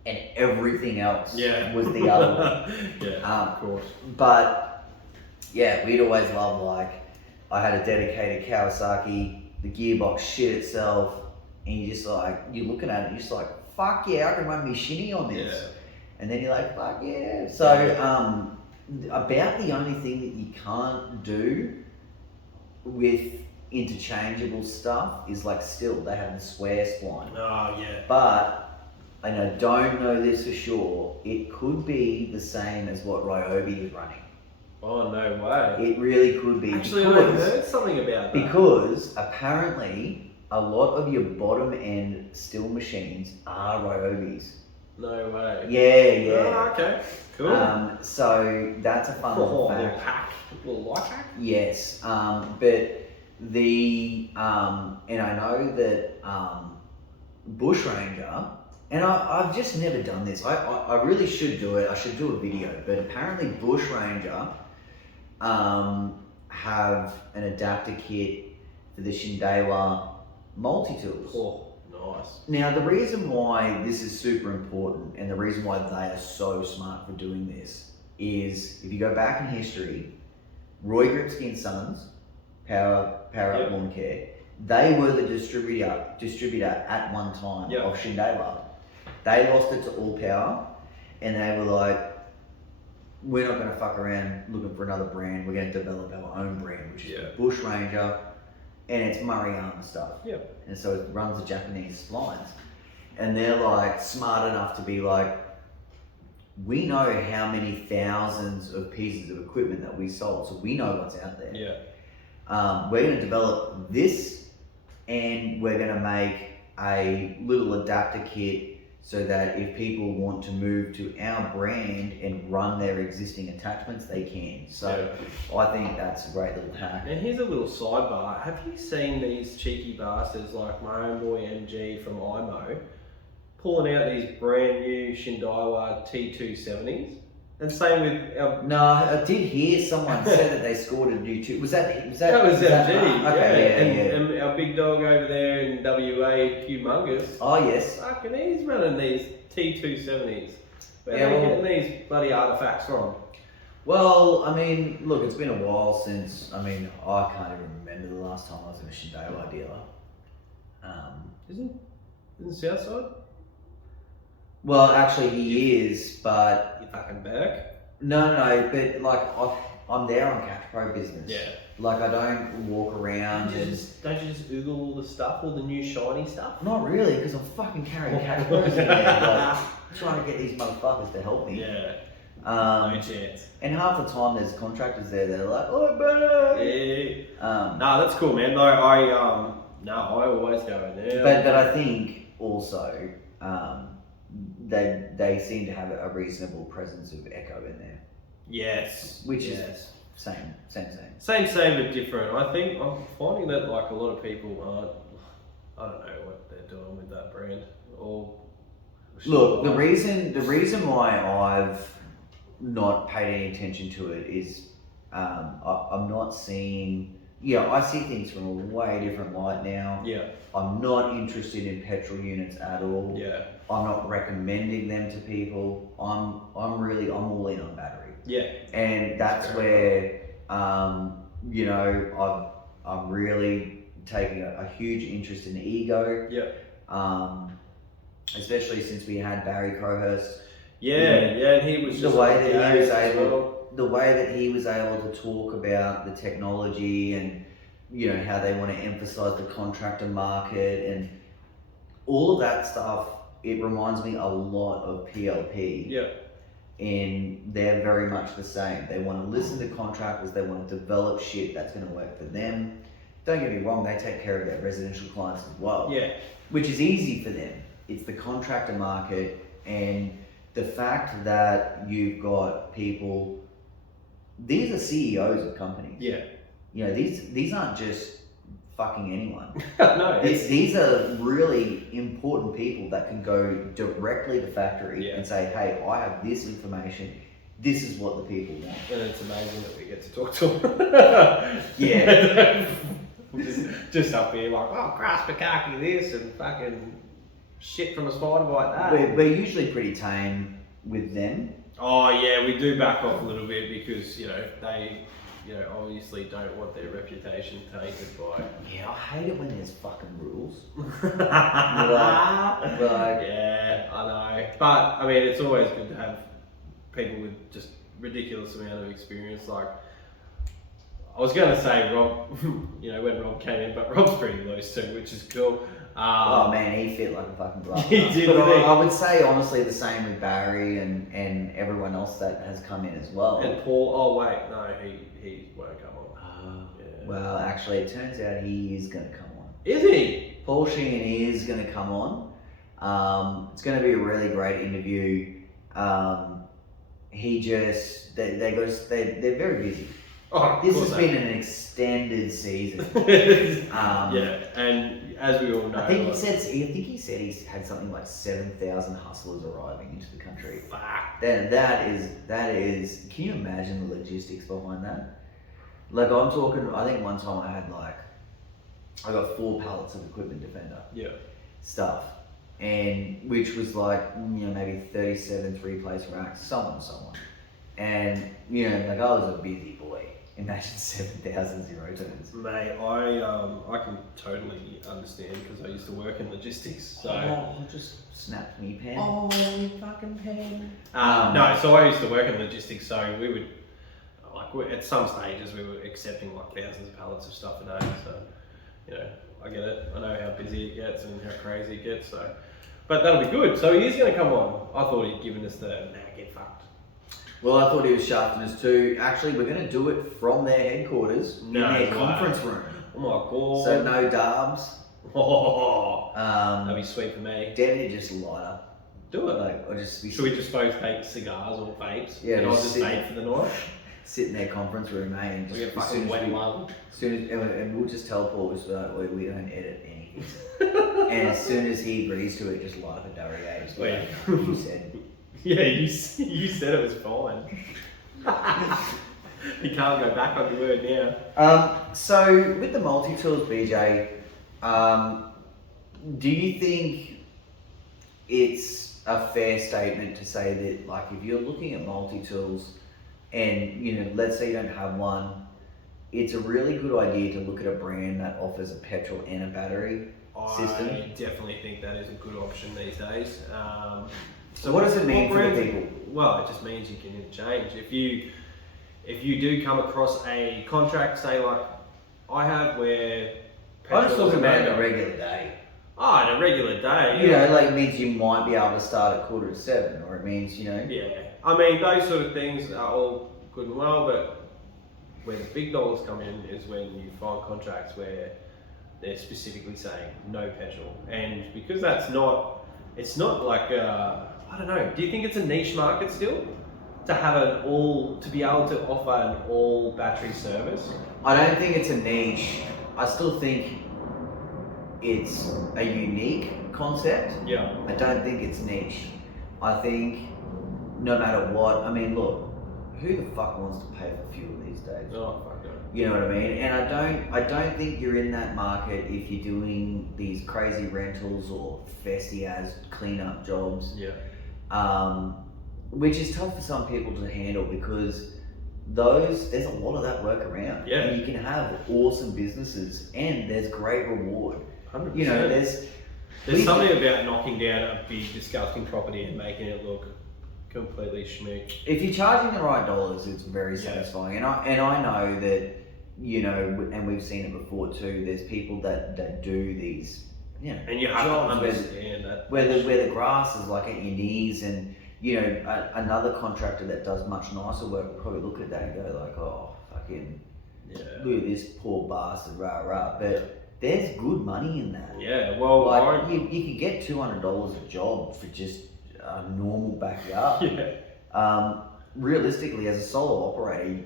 and everything else was the other one. Yeah, of course. But yeah, we'd always loved, like, I had a dedicated Kawasaki, the gearbox shit itself, and you just like, you're looking at it, you're just like, fuck yeah, I can run me shinny on this. Yeah. And then you're like, fuck yeah. So about the only thing that you can't do with interchangeable stuff is like still they have the square spline. Oh yeah. But and I don't know this for sure, it could be the same as what Ryobi is running. Oh no way. It really could be. Actually, I heard something about that. Because apparently a lot of your bottom end still machines are Ryobis. No way. Yeah. Oh, okay. Cool. So that's a fun little fact. Little life hack. Yes. But the and I know that Bush Ranger, and I've just never done this. I really should do it. I should do a video. But apparently Bush Ranger have an adapter kit for the Shindaiwa multi-tools. Oh, nice. Now the reason why this is super important and the reason why they are so smart for doing this is if you go back in history, Roy Gripsky and Sons, Power Up Lawn Care, they were the distributor at one time of Shindaiwa. They lost it to All Power, and they were like, we're not going to fuck around looking for another brand. We're going to develop our own brand, which is Bush Ranger, and it's Murrayama stuff. Yep. And so it runs the Japanese splines. And they're like smart enough to be like, we know how many thousands of pieces of equipment that we sold, so we know what's out there. Yeah. We're going to develop this, and we're going to make a little adapter kit so that if people want to move to our brand and run their existing attachments, they can. So I think that's a great little hack. And here's a little sidebar. Have you seen these cheeky bastards like my homeboy MG from IMO pulling out these brand new Shindaiwa T270s? And same with No, I did hear someone say that they scored a new two. Was that was MG? Okay, and our big dog over there in WA, Humongous. Oh yes. Fucking, he's running these T270s. Where are they getting these bloody artifacts from? Well, I mean, look, it's been a while since. I mean, I can't even remember the last time I was in a Shindaiwa dealer. Isn't Southside? Well, actually, he is, but You fucking back. no. But like, I'm there on Catch Pro business. Yeah. Like, I don't walk around and. Don't you just Google all the stuff, all the new shiny stuff? Not really, because I'm fucking carrying Catch Pros in there. Like, trying to get these motherfuckers to help me. Yeah. No chance. And half the time there's contractors there that are like, oh, better. Yeah. No, that's cool, man. I always go in there. But I think also they seem to have a reasonable presence of echo in there. Yes. Which is same. Same but different. I think I'm finding that like a lot of people aren't. I don't know what they're doing with that brand. Or look, the reason why I've not paid any attention to it is I'm not seeing. Yeah, I see things from a way different light now. Yeah. I'm not interested in petrol units at all. Yeah. I'm not recommending them to people. I'm all in on battery. Yeah. And that's where I'm really taking a huge interest in the ego. Yeah. Especially since we had Barry Crowhurst. Yeah, and he was just the way that he was able to talk about the technology and how they want to emphasize the contractor market and all of that stuff. It reminds me a lot of PLP. Yeah. And they're very much the same. They want to listen to contractors. They want to develop shit that's going to work for them. Don't get me wrong, they take care of their residential clients as well. Yeah. Which is easy for them. It's the contractor market and the fact that you've got people, these are CEOs of companies. Yeah. These aren't just fucking anyone. No. These are really important people that can go directly to factory and say, hey, I have this information. This is what the people want. And it's amazing that we get to talk to them. Yeah. just up here like, oh, grass macaque this and fucking shit from a spider bite that. We're usually pretty tame with them. Oh yeah, we do back off a little bit because they obviously don't want their reputation tainted by. Yeah, I hate it when there's fucking rules. Yeah, I know. But I mean, it's always good to have people with just ridiculous amount of experience. Like I was going to say Rob, when Rob came in, but Rob's pretty loose too, which is cool. Oh man, he fit like a fucking glove. He did. But I would say honestly the same with Barry and everyone else that has come in as well. And Paul. Oh wait, no, he won't come on. Yeah. Well, actually, it turns out he is going to come on. Is he? Paul Sheehan is going to come on. It's going to be a really great interview. They're very busy. Oh, this has been an extended season. Yeah, and as we all know, I think he said he's had something like 7,000 hustlers arriving into the country. Fuck. That is. Can you imagine the logistics behind that? Like I'm talking. I think one time I got 4 pallets of equipment defender. Yeah. Stuff, and which was like maybe 37 3-place racks, so on. And I was a busy boy. Imagine 7,000 zero turns. Mate, I can totally understand because I used to work in logistics. So just snapped me pen. Oh, you fucking pen. No, so I used to work in logistics. So we would at some stages we were accepting like thousands of pallets of stuff a day. So I get it. I know how busy it gets and how crazy it gets. So, but that'll be good. So he is going to come on. I thought he'd given us the get fucked. Well, I thought he was shafting us too. Actually, we're going to do it from their headquarters in their conference room. Oh my god. So no darbs. Oh, that'd be sweet for me. Definitely just light up. Do it. Should we just both take cigars or vapes? Yeah, and I'll just vape for the night. Sit in their conference room, mate. And we get fucking wet lung. And we'll just tell Paul we don't edit anything. And as soon as he agrees to it, just light up a durry just like you said. Yeah, you said it was fine. You can't go back on your word now. So with the multi-tools, BJ, do you think it's a fair statement to say that, like, if you're looking at multi-tools and, let's say you don't have one, it's a really good idea to look at a brand that offers a petrol and a battery system? I definitely think that is a good option these days. So what does it mean for the people? Well, it just means you can interchange. If you do come across a contract, say like I have, where I'm just talking about petrol a regular day. in a regular day. You know, like it means you might be able to start at 6:45, or it means, you know. Yeah, I mean those sort of things are all good and well, but where the big dollars come in is when you find contracts where they're specifically saying no petrol, and because it's not like I don't know. Do you think it's a niche market still to have to be able to offer an all battery service? I don't think it's a niche. I still think it's a unique concept. Yeah. I don't think it's niche. I think no matter what, I mean, look, who the fuck wants to pay for fuel these days? Oh fuck no. You know what I mean? And I don't think you're in that market if you're doing these crazy rentals or festy-as clean-up jobs. Yeah. Which is tough for some people to handle because there's a lot of that work around. Yeah. And you can have awesome businesses and there's great reward. 100%. You know, there's something about knocking down a big disgusting property and making it look completely schmick. If you're charging the right dollars, it's very Yeah. satisfying. And I know that, you know, and we've seen it before too, there's people that do these, you know, And you have to jobs understand that. where the grass is like at your knees, and you know, another contractor that does much nicer work will probably look at that and go like, oh, fucking, Yeah. look at this poor bastard, rah rah. But there's good money in that. Yeah. Well, Like you can get $200 a job for just a normal backyard. yeah. Realistically, as a solo operator,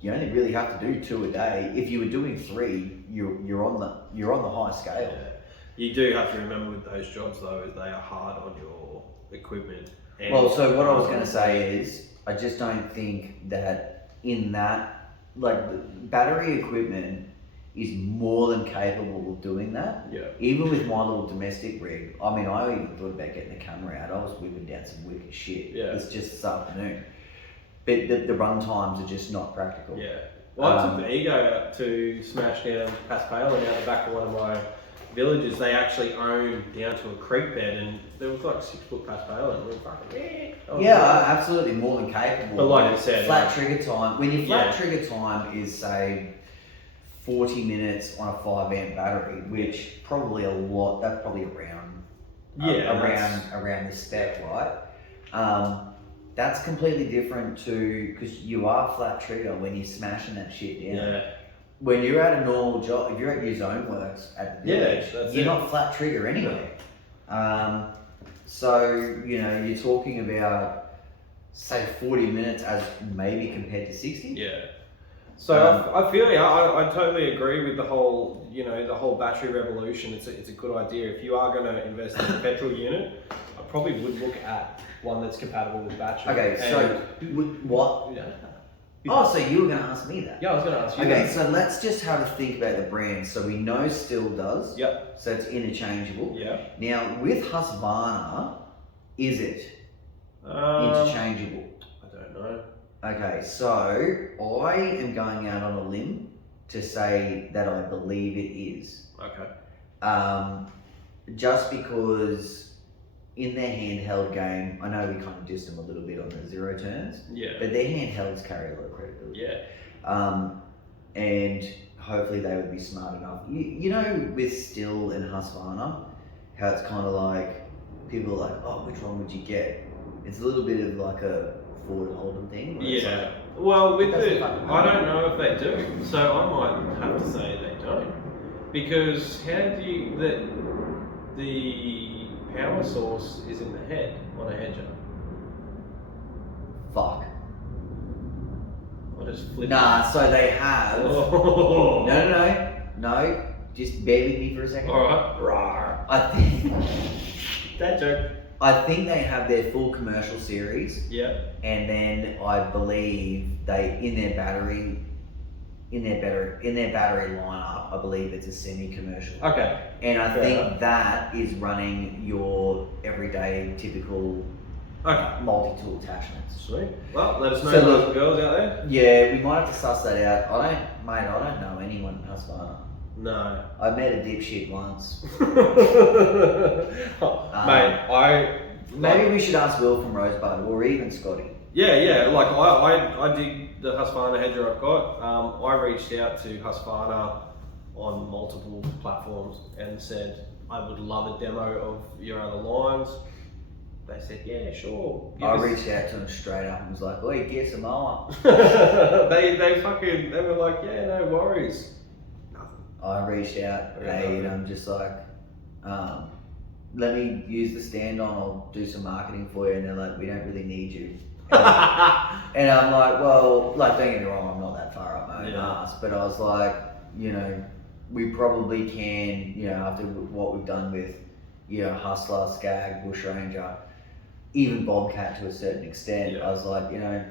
you only really have to do 2 a day. If you were doing 3, you're on the high scale. Yeah. You do have to remember with those jobs though, is they are hard on your equipment. And Well, so what I was going to say is, I just don't think that in that, like, the battery equipment is more than capable of doing that. Yeah. Even with my little domestic rig, I mean, I even thought about getting the camera out. I was whipping down some wicked shit. Yeah. It's just this afternoon. But the run times are just not practical. Yeah. Well, I took the ego out to smash down Paspalin out the back of one of my villages. They actually own down to a creek bed, and there was like 6 foot Paspalin. And we were fucking Yeah, absolutely, more than capable. But like you said, flat like, trigger time. When your flat Yeah. trigger time is, say, 40 minutes on a 5 amp battery, which probably a lot. That's probably around around this step, right? That's completely different to, because you are flat trigger when you're smashing that shit down. Yeah. When you're at a normal job, if you're at your zone works at the village, that's you're it. not flat trigger anyway. So, you know, you're talking about, say, 40 minutes as maybe compared to 60. Yeah. So I feel I totally agree with the whole, you know, the whole battery revolution. It's a good idea. If you are going to invest in a petrol unit, I probably would look at one that's compatible with battery. Okay, so what? Yeah. Oh, so you were going to ask me that? Yeah, I was going to ask you. Okay, that. so let's just have a think about the brand. So we know Still does. Yep. So it's interchangeable. Yeah. Now with Husqvarna, is it interchangeable? I don't know. Okay, so I am going out on a limb to say that I believe it is. Okay. Just because in their handheld game, I know we kind of dissed them a little bit on the 0 turns, Yeah. but their handhelds carry a lot of credibility. Yeah. And hopefully they would be smart enough. You know, with Still and Husqvarna, how it's kind of like, people are like, oh, which one would you get? It's a little bit of like a Ford Holden thing. Where it's Yeah. like, Well, with Doesn't the, fucking I matter. don't know if they do. So I might have to say they don't, because how do you the power source is in the head on a hedger. fuck. I just flip. Nah, so they have. Oh. No. Just bear with me for a second. All right. Rawr. That joke. I think they have their full commercial series, Yeah. and then I believe they in their battery lineup, I believe it's a semi-commercial. Okay. And I Fair think enough. that is running your everyday typical Okay. multi-tool attachments. Sweet. Well, let us know, So guys and girls out there. Yeah, we might have to suss that out. I don't know anyone in Husqvarna. No. I met a dipshit once. Mate, Maybe we should ask Will from Rosebud or even Scotty. Yeah, like I dig the Husqvarna hedger I've got. I reached out to Husqvarna on multiple platforms and said I would love a demo of your other lines. They said, yeah, sure. I reached out to them straight up and was like, "Oi, get some mower." they were like, yeah, no worries. Nothing. I reached out, and I'm just like, let me use the stand on, I'll do some marketing for you, and they're like, we don't really need you. And I'm like, well, like, don't get me wrong, I'm not that far up my own ass, but I was like, you know, we probably can, you know, after what we've done with, you know, Hustler, Skag, Bush Ranger, even Bobcat to a certain extent, I was like, you know,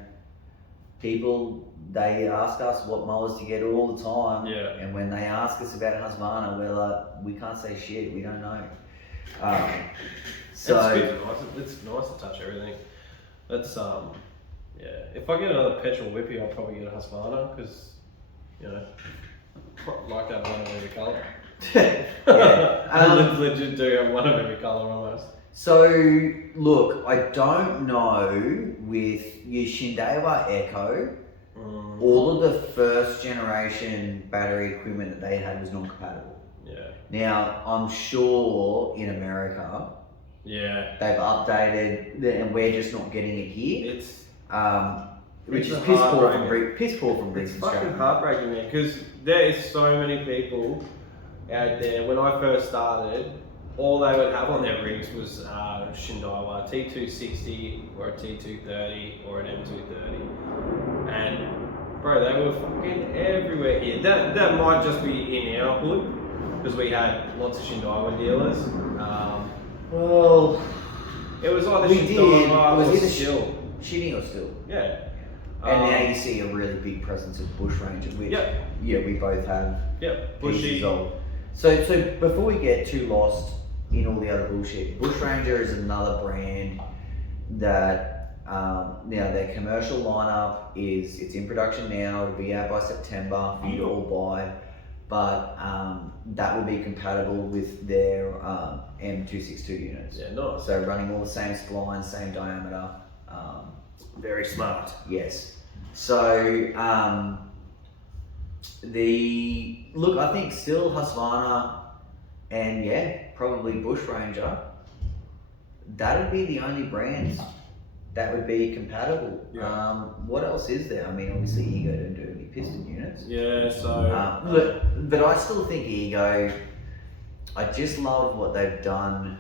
people, they ask us what mowers to get all the time, and when they ask us about Husqvarna, we're like, we can't say shit, we don't know. So it's nice to touch everything. That's if I get another petrol whippy, I'll probably get a Husqvarna because, you know, I like to have one of every colour. I legit do have one of every colour almost. So look, I don't know with your Shindewa Echo, all of the first generation battery equipment that they had was non-compatible. Yeah. Now I'm sure in America, they've updated, and we're just not getting it here. It's which is piss poor from Briggs. It's fucking heartbreaking, man, because there is so many people out there. When I first started, all they would have on their rigs was Shindewa T260 or a T230 or an M230, and bro, they were fucking everywhere here. That might just be in our hood because we had lots of Shindewa dealers. Well, it was either Shindewa or Still. Shitty or Still. Yeah. And now you see a really big presence of Bush Ranger, which we both have pieces of. So before we get too lost in all the other bullshit, Bush Ranger is another brand that now their commercial lineup it's in production now. It'll be out by September for you to all buy, but that will be compatible with their M262 units. Yeah, nice. So running all the same splines, same diameter. Very smart. Yes. So I think still Husqvarna and probably Bush Ranger. That'd be the only brands that would be compatible. Yeah. What else is there? I mean, obviously Ego don't do any piston units. Yeah. So. But I still think Ego. I just love what they've done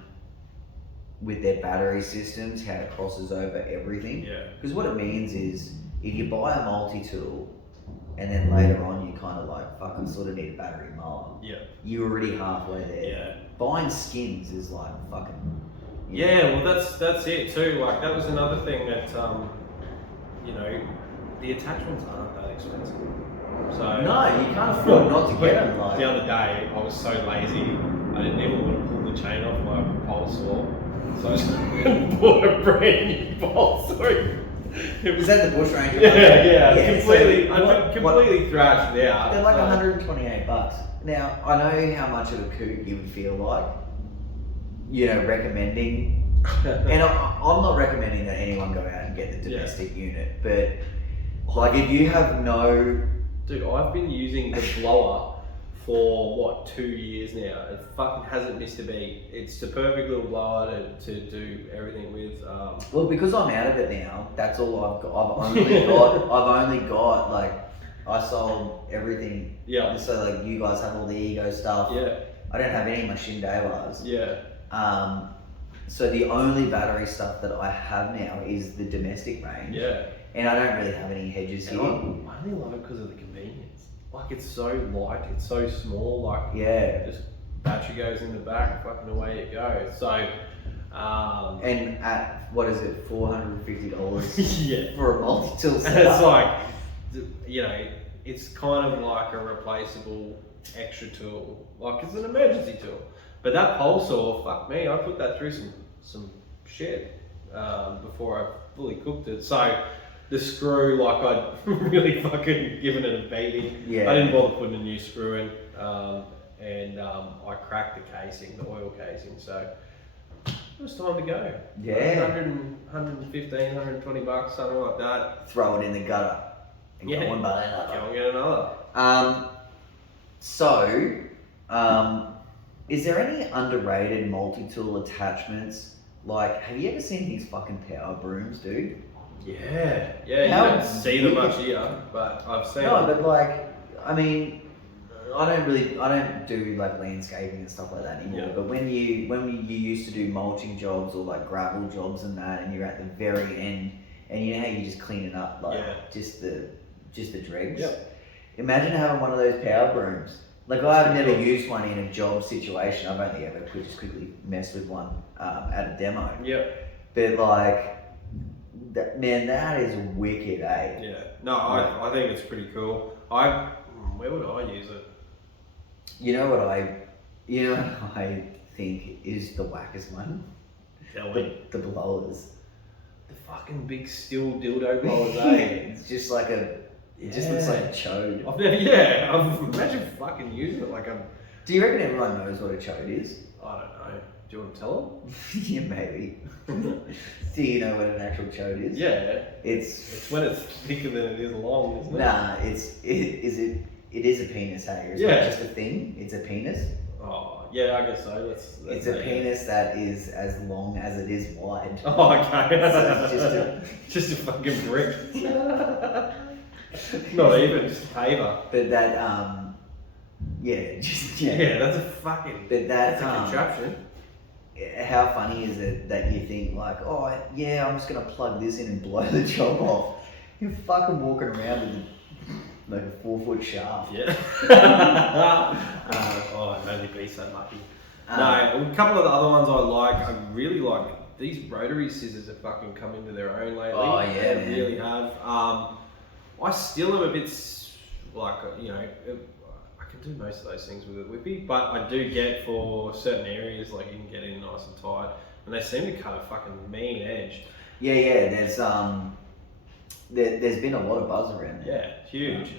with their battery systems, how it crosses over everything. Yeah. Because what it means is, if you buy a multi-tool, and then later on you kind of like, fucking sort of need a battery mower. Yeah. You're already halfway there. Yeah. Buying skins is like fucking. Yeah, well that's it too. Like that was another thing that you know, the attachments aren't that expensive. So no, you can't afford not to get them. Like the other day, I was so lazy, I didn't even want to pull the chain off my pole saw, so I just bought a brand new pole saw. Is that the Bush Ranger? Yeah, completely thrashed it out. They're like $128. Now I know how much of a kook you would feel like, you know, recommending, and I'm not recommending that anyone go out and get the domestic unit, but like if you have no. Dude, I've been using the blower for 2 years now. It fucking hasn't missed a beat. It's the perfect little blower to do everything with. Well, because I'm out of it now, that's all I've got. I've only got like, I sold everything. Yeah. So like you guys have all the Ego stuff. Yeah. I don't have any of my Shindewas. Yeah. So the only battery stuff that I have now is the domestic range. Yeah. And I don't really have any hedges And here. I only love it because of the convenience. Like it's so light, it's so small. Like just battery goes in the back, fucking away it goes. So. And at what is it, $450 for a multi-tool setup? And it's like, you know, it's kind of like a replaceable extra tool. Like it's an emergency tool. But that pole saw, fuck me, I put that through some shit before I fully cooked it. So the screw, like I'd really fucking given it a beating. Yeah. I didn't bother putting a new screw in. and I cracked the casing, the oil casing. So it was time to go. Yeah. 115, 120 bucks, something like that. Throw it in the gutter. And Yeah. go and buy another. Go and get another. Is there any underrated multi-tool attachments? Like, have you ever seen these fucking power brooms, dude? Yeah, you How don't see them much wicked. here, but I've seen No, them. but like, I mean, I don't do like landscaping and stuff like that anymore. Yeah. But when you used to do mulching jobs or like gravel jobs and that, and you're at the very end, and you know how you just clean it up, like just the dregs. Yep. Imagine having one of those power brooms. Like I've never used one in a job situation. I've only ever just quickly messed with one at a demo. Yep. But like, that is wicked, eh? Yeah. No, I think it's pretty cool. Where would I use it? You know what I think is the wackest one? Tell me. The blowers. The fucking big steel dildo blowers, eh? It's just like it just looks like a chode. I've imagine fucking using it like a. Do you reckon everyone knows what a chode is? I don't know. Do you want to tell Yeah, maybe. Do you know what an actual chode them? is? Yeah. It's when it's thicker than it is long, isn't it? nah. It is a penis, hey? It's Yeah. not just a thing. It's a penis. Oh, yeah, I guess so. It's a penis that is as long as it is wide. Oh, okay. So it's just a fucking brick. Not even, just a paver. But that Yeah, that's a fucking. But That's a contraption. How funny is it that you think like, oh yeah, I'm just gonna plug this in and blow the job off? You're fucking walking around with like a 4-foot shaft. Yeah. I'd only be so lucky. No, a couple of the other ones I really like. These rotary scissors have fucking come into their own lately. Oh yeah, they man. really have. I still am a bit like, I can do most of those things with a whippy, but I do get for certain areas, like you can get in nice and tight, and they seem to cut a fucking mean edge. Yeah. There's been a lot of buzz around there. Yeah, huge.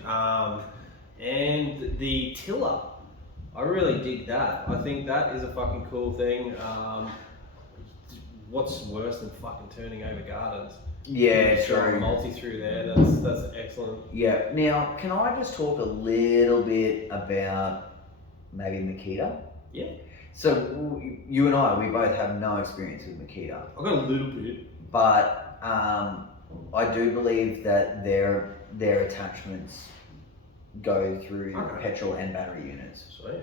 And the tiller, I really dig that. I think that is a fucking cool thing. What's worse than fucking turning over gardens? Yeah, Throw a true. multi through there. That's excellent. Yeah. Now, can I just talk a little bit about maybe Makita? Yeah. So you and I, we both have no experience with Makita, I've got a little bit. but I do believe that their attachments go through petrol and battery units. Sweet.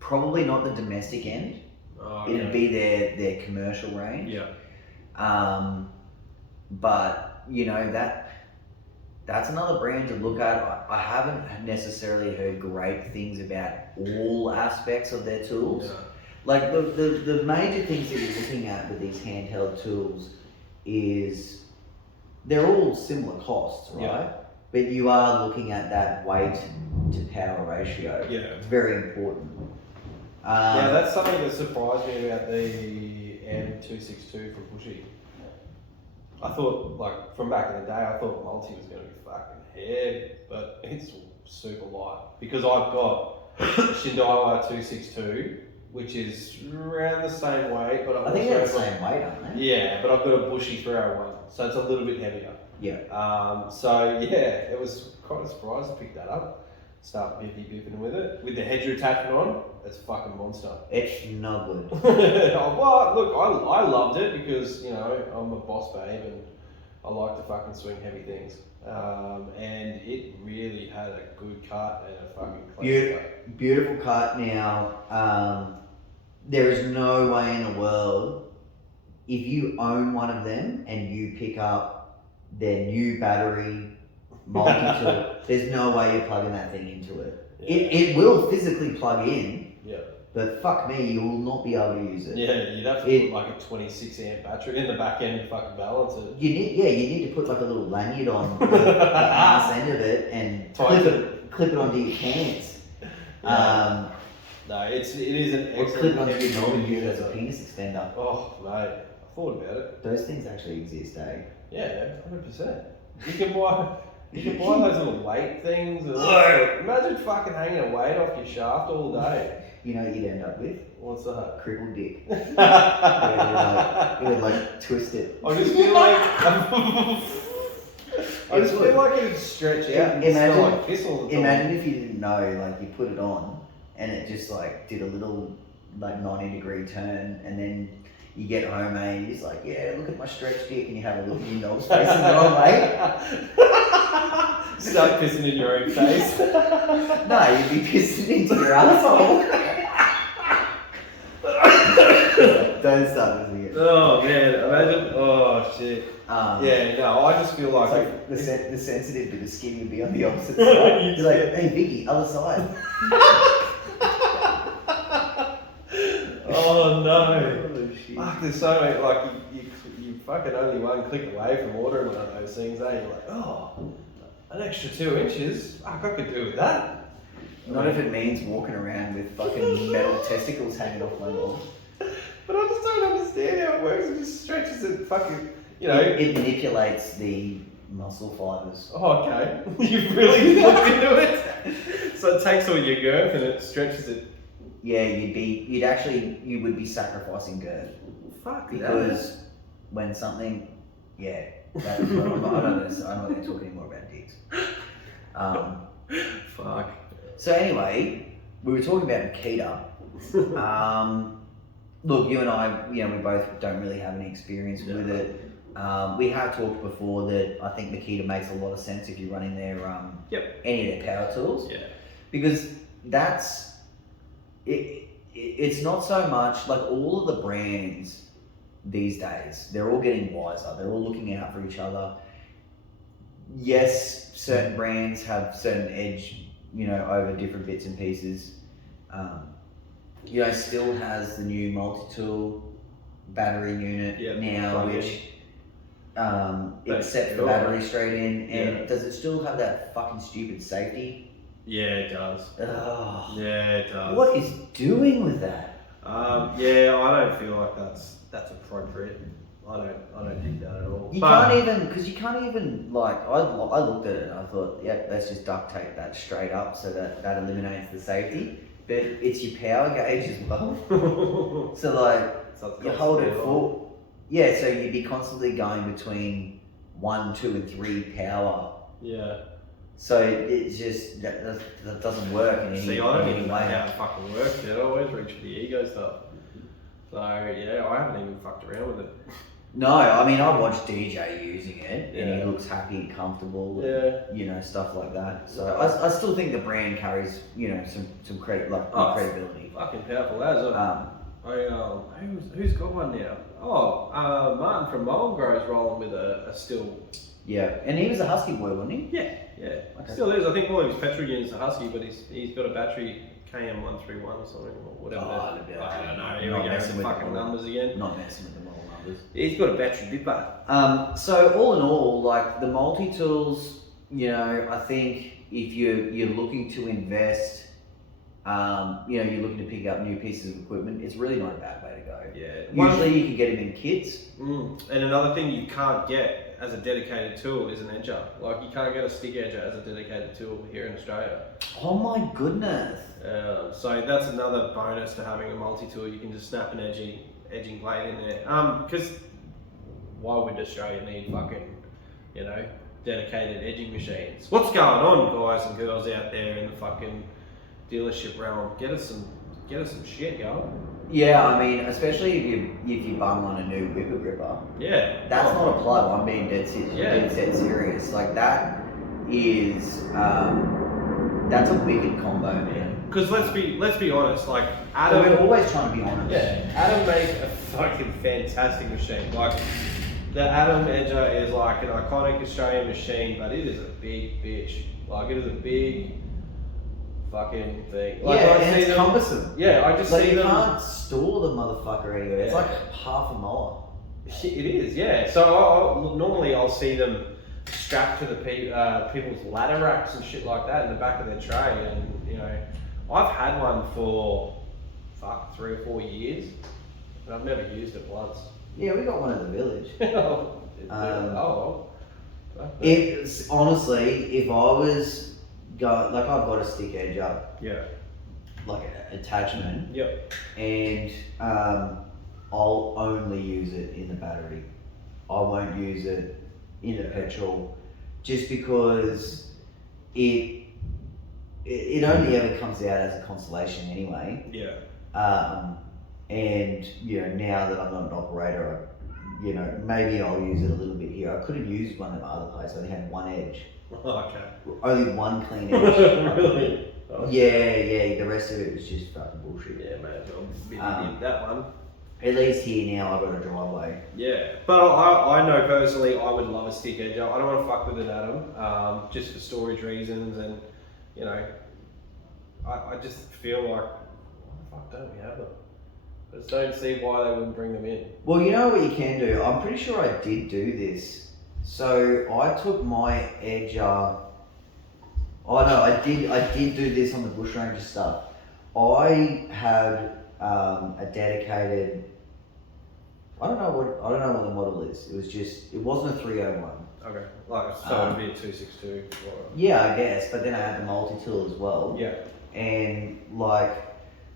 Probably not the domestic end. Oh, It'd be their commercial range. Yeah. But you know that's another brand to look at. I haven't necessarily heard great things about all aspects of their tools. Yeah. Like the major things that you're looking at with these handheld tools is they're all similar costs, right? Yeah. But you are looking at that weight to power ratio. Yeah. It's very important. Yeah, that's something that surprised me about the M262 from Bushy. I thought, like, from back in the day, I thought multi was going to be fucking heavy, but it's super light. Because I've got Shindaiwa 262, which is around the same weight, but I think they're the same weight, aren't they? Yeah, but I've got a Bushy 301, so it's a little bit heavier. Yeah. So yeah, it was quite a surprise to pick that up. Start bipping with it. With the hedger attachment on, it's a fucking monster. It's no good. Well, look, I loved it because, you know, I'm a boss babe and I like to fucking swing heavy things. And it really had a good cut and a fucking clean cut. Beautiful cut. Now, there is no way in the world, if you own one of them and you pick up their new battery multi-tool, there's no way you're plugging that thing into it. Yeah. It will physically plug in, Yeah. but fuck me, you will not be able to use it. Yeah, you'd have to put like a 26 amp battery in the back end to fucking balance it. You need to put like a little lanyard on the ass end of it and clip it onto your pants. Yeah. No, it is an Or excellent clip it onto heavy your knob and use it as a user. penis extender. Oh, mate, I thought about it. Those things actually exist, eh? Yeah, 100%. You can buy. You can buy those little weight things. Imagine fucking hanging a weight off your shaft all day. You know what you'd end up with? What's that? Crippled dick. You would like twist it. I just feel like it'd stretch out and smell like piss all the time. Imagine if you didn't know, like you put it on and it just like did a little like 90-degree turn, and then you get home and you're just like, yeah, look at my stretched dick, and you have a look at your nose facing the wrong way. Start pissing in your own face. No, you'd be pissing into your asshole. Don't start with it. Oh man, imagine. Oh shit. Yeah, no, I just feel like, the sensitive bit of skin would be on the opposite side. You're like, hey Vicky, other side. Oh no. Oh, shit. Fuck, there's so many, like, you fucking only one click away from ordering one of those things, eh? You're like, oh, an extra 2 inches? Fuck, I could do with that. Not if it means walking around with fucking metal testicles hanging off my wall. But I just don't understand how it works. It just stretches it fucking, you know. It manipulates the muscle fibers. Oh, okay. You've really looked into it? So it takes all your girth and it stretches it. Yeah, you would be sacrificing girth. Fuck, because when something, yeah, that is what I'm not going to talk anymore about dicks. Fuck. So anyway, we were talking about Makita. Look, you and I, we both don't really have any experience with it. We have talked before that I think Makita makes a lot of sense if you're running their any of their power tools. Yeah. Because that's it. It's not so much like all of the brands these days. They're all getting wiser. They're all looking out for each other. Yes, certain brands have certain edge, over different bits and pieces. Still has the new multi-tool battery unit now, which it sets the battery straight in. And does it still have that fucking stupid safety? Yeah, it does. Oh, yeah, it does. What is doing with that? I don't feel like that's appropriate. I don't think that at all. You can't even like I looked at it and I thought, let's just duct tape that straight up so that eliminates the safety. But it's your power gauge as well. So you hold it full. Yeah, so you'd be constantly going between 1, 2, and 3 power. Yeah. So it's just that doesn't work in any way. See, I don't even know how it fucking works yet. I always reach for the ego stuff. So yeah, I haven't even fucked around with it. No, I mean I watched DJ using it, and he looks happy and comfortable, and, stuff like that. So I still think the brand carries, some credibility. Fucking powerful as who's got one now? Oh, Martin from Mullengrove's rolling with a still. Yeah, and he was a Husky boy, wasn't he? Yeah. Okay. Still is. I think all of his petrol units are Husky, but he's got a battery KM131 or something, or whatever. I don't know. Here we go with the fucking numbers again. Not messing with the model numbers. He's got a battery bipper. So all in all, like the multi-tools, I think if you're looking to invest, you're looking to pick up new pieces of equipment, it's really not a bad way to go. Yeah. Usually you can get them in kits. And another thing you can't get as a dedicated tool is an edger. Like you can't get a stick edger as a dedicated tool here in Australia. Oh my goodness. So that's another bonus to having a multi-tool. You can just snap an edging blade in there. Because why would Australia need fucking, dedicated edging machines? What's going on, guys and girls out there in the fucking dealership realm? Get us some shit going. Yeah, I mean, especially if you bung on a new whipper gripper. Yeah. That's not a plug. I'm being dead serious. Like that is that's a wicked combo, man. Because let's be honest, like Adam. We're always trying to be honest. Yeah. Adam makes a fucking fantastic machine. Like the Adam Edger is like an iconic Australian machine, but it is a big bitch. Like it is a big fucking thing. Like, and it's cumbersome. Yeah, I just see them. You can't store the motherfucker anywhere. It's like half a mile. It is, yeah. So normally I'll see them strapped to the people's ladder racks and shit like that in the back of their tray, and I've had one for 3 or 4 years, and I've never used it once. Yeah, we got one in the village. It's honestly, if I was going, like I've got a stick edge up, Yeah. like an attachment, Yep. and I'll only use it in the battery. I won't use it in the petrol, just because it only ever comes out as a consolation anyway. Yeah. And now that I'm not an operator, maybe I'll use it a little bit here. I could have used one at my other place. I only had one edge. Okay. Only one clean edge. Really? Oh. Yeah. The rest of it was just fucking bullshit. Yeah, mate. Well, that one. At least here now, I've got a driveway. Yeah, but I know personally I would love a stick edge. I don't want to fuck with it, Adam, just for storage reasons, and I just feel like, why the fuck don't we have them? I just don't see why they wouldn't bring them in. Well, you know what you can do? I'm pretty sure I did do this. So I took my edger. Oh no, I did do this on the bushranger stuff. I had a dedicated. I don't know what the model is. It wasn't a 301. Okay, so it'd be a 262. Or... Yeah, I guess. But then I had the multi-tool as well. Yeah. And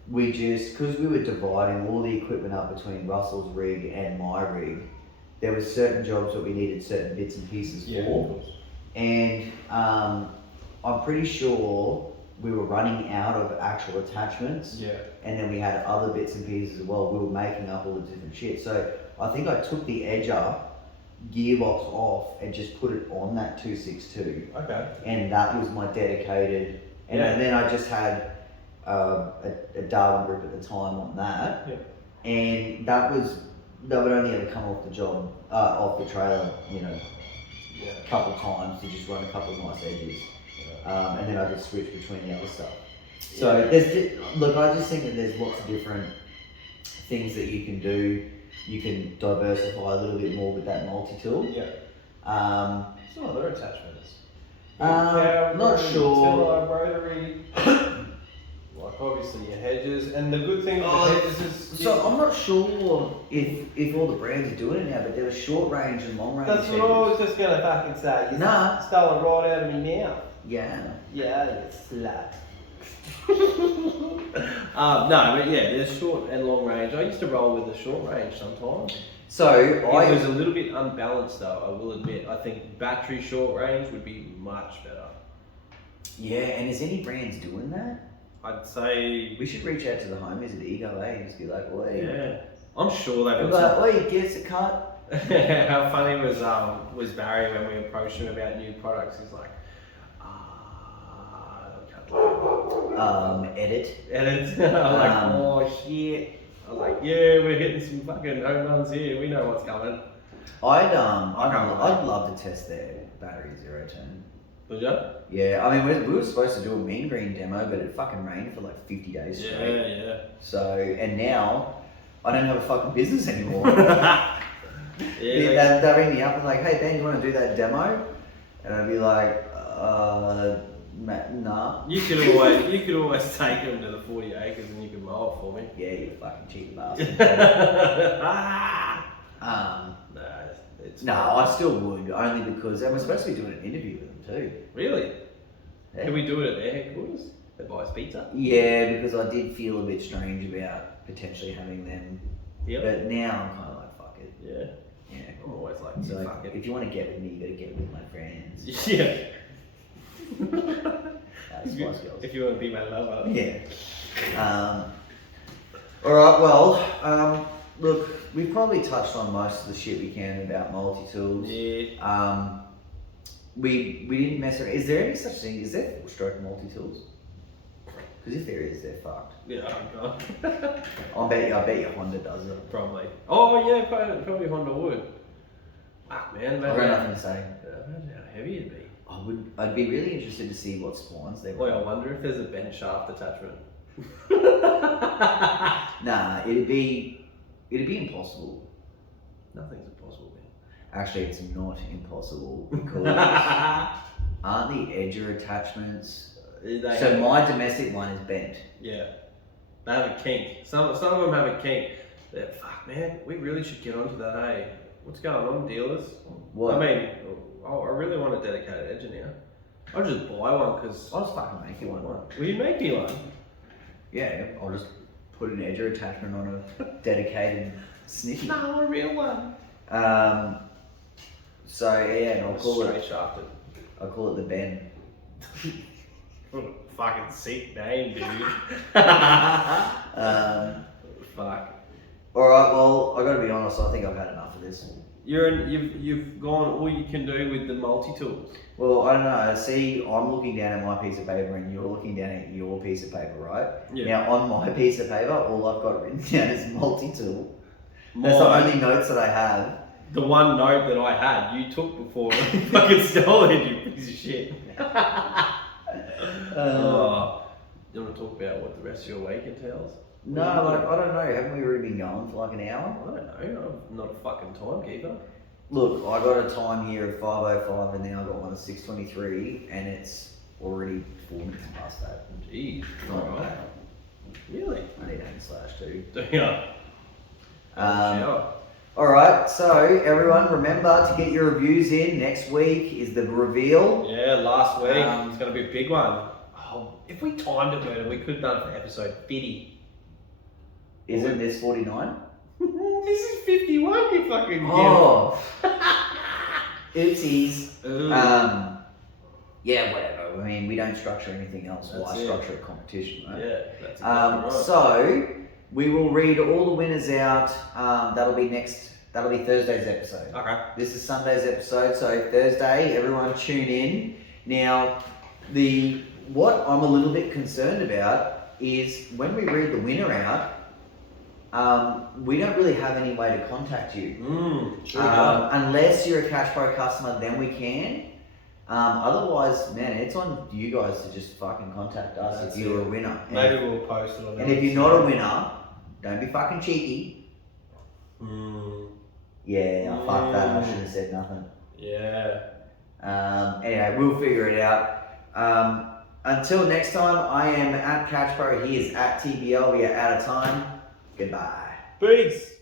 because we were dividing all the equipment up between Russell's rig and my rig, there were certain jobs that we needed certain bits and pieces Yeah, for. of course. And I'm pretty sure we were running out of actual attachments. Yeah. And then we had other bits and pieces as well. We were making up all the different shit. So I think I took the edger gearbox off and just put it on that 262. Okay. And that was my dedicated. And then I just had a Darwin grip at the time on that. Yeah. And that would only ever come off the job, off the trailer, a couple times to just run a couple of nice edges. And then I could switch between the other stuff. So I just think that there's lots of different things that you can do. You can diversify a little bit more with that multi-tool. Yeah. Some other attachments. Not sure. Rotary. Like obviously your hedges, and the good thing with the hedges is. So I'm not sure if all the brands are doing it now, but there was short range and long range. That's what I was just gonna fucking say. You stole it right out of me now. Yeah. Yeah, you slut. No, but yeah, there's short and long range. I used to roll with the short range sometimes. So it was a little bit unbalanced though, I will admit. I think battery short range would be much better. Yeah, and is any brands doing that? I'd say we should reach out to the homies at Ego, and just be like, "Oi." Yeah, I'm sure they've got some. Oi, give us a cut. How funny was Barry when we approached him about new products? He's like, edit. I'm like, oh shit. I was like, yeah, we're hitting some fucking home runs here. We know what's coming. I'd love to test their battery 0-turn. Would you? Yeah, I mean we were supposed to do a mean green demo, but it fucking rained for like 50 days straight. Yeah. So and now I don't have a fucking business anymore. They ring me up and like, hey Ben, you want to do that demo? And I'd be like, nah. You could always take them to the 40 acres and you could mow it for me. Yeah, you fucking cheeky bastard. No, I still would, only because we're supposed to be doing an interview with them too. Really? Yeah. Can we do it at their headquarters? They buy us pizza? Yeah, because I did feel a bit strange about potentially having them. Yep. But now I'm kind of like, fuck it. Yeah. I'm always like, so fuck it. If you want to get with me, you got to get with my friends. Yeah. Spice Girls. If you want to be my lover. Yeah. Alright, well, look, we've probably touched on most of the shit we can about multi-tools. Yeah. We didn't mess around. Is there any such thing? Is there 4-stroke multi-tools? Because if there is, they're fucked. Yeah, I bet you Honda does it. Probably. Oh yeah, probably Honda would. Fuck man, I've got nothing to say. Imagine how heavy it'd be. I'd be really interested to see what splines they've got. I wonder if there's a bent shaft attachment. Nah, it'd be impossible. Nothing's impossible, man. Actually, it's not impossible because aren't the edger attachments? So my domestic one is bent. Yeah, they have a kink. Some of them have a kink. Fuck man, we really should get onto that. Hey, what's going on, dealers? What? I mean, I really want to a dedicated edger now. I'll just buy one because I'll just fucking make you one. Will you make me one? Yeah, I'll just put an edger attachment on a dedicated sniffy. No, I want a real one. So yeah, and I'll call Straight it. shafted. I'll call it the Ben. What a fucking sick name, dude. Fuck. All right. Well, I got to be honest. I think I've had enough of this. You've gone all you can do with the multi-tools. Well, I don't know. See, I'm looking down at my piece of paper, and you're looking down at your piece of paper, right? Yeah. Now, on my piece of paper, all I've got written down is multi-tool. That's the only notes that I have. The one note that I had, you took before I fucking stole it, you piece of shit. You want to talk about what the rest of your week entails? No, like, I don't know. Haven't we already been going for like an hour? I don't know. I'm not a fucking timekeeper. Look, I got a time here of 5:05, and now I got one at 6:23, and it's already 4 minutes past that. Jeez. Not Alright. bad. Really? I need aim/2. Yeah. Alright, so everyone, remember to get your reviews in. Next week is the reveal. Yeah, last week. It's going to be a big one. Oh, if we timed it better, we could have done it for episode 50. Isn't this 49? This is 51, you fucking Oh! Oopsies. Ooh. Yeah, whatever. I mean, we don't structure anything else. That's Why it. structure a competition, right? Yeah, that's exactly right. So, we will read all the winners out. That'll be Thursday's episode. Okay. This is Sunday's episode, so Thursday, everyone tune in. Now, what I'm a little bit concerned about is when we read the winner out, we don't really have any way to contact you. Sure. Unless you're a Cash Pro customer, then we can. Otherwise, man, it's on you guys to just fucking contact us That's if you're it. a winner. Maybe we'll post it on And if you're not a winner, don't be fucking cheeky. Yeah, I fucked that. I should have said nothing. Yeah. Anyway, we'll figure it out. Until next time, I am at Catch Pro. He is at TBL. We are out of time. Goodbye. Peace.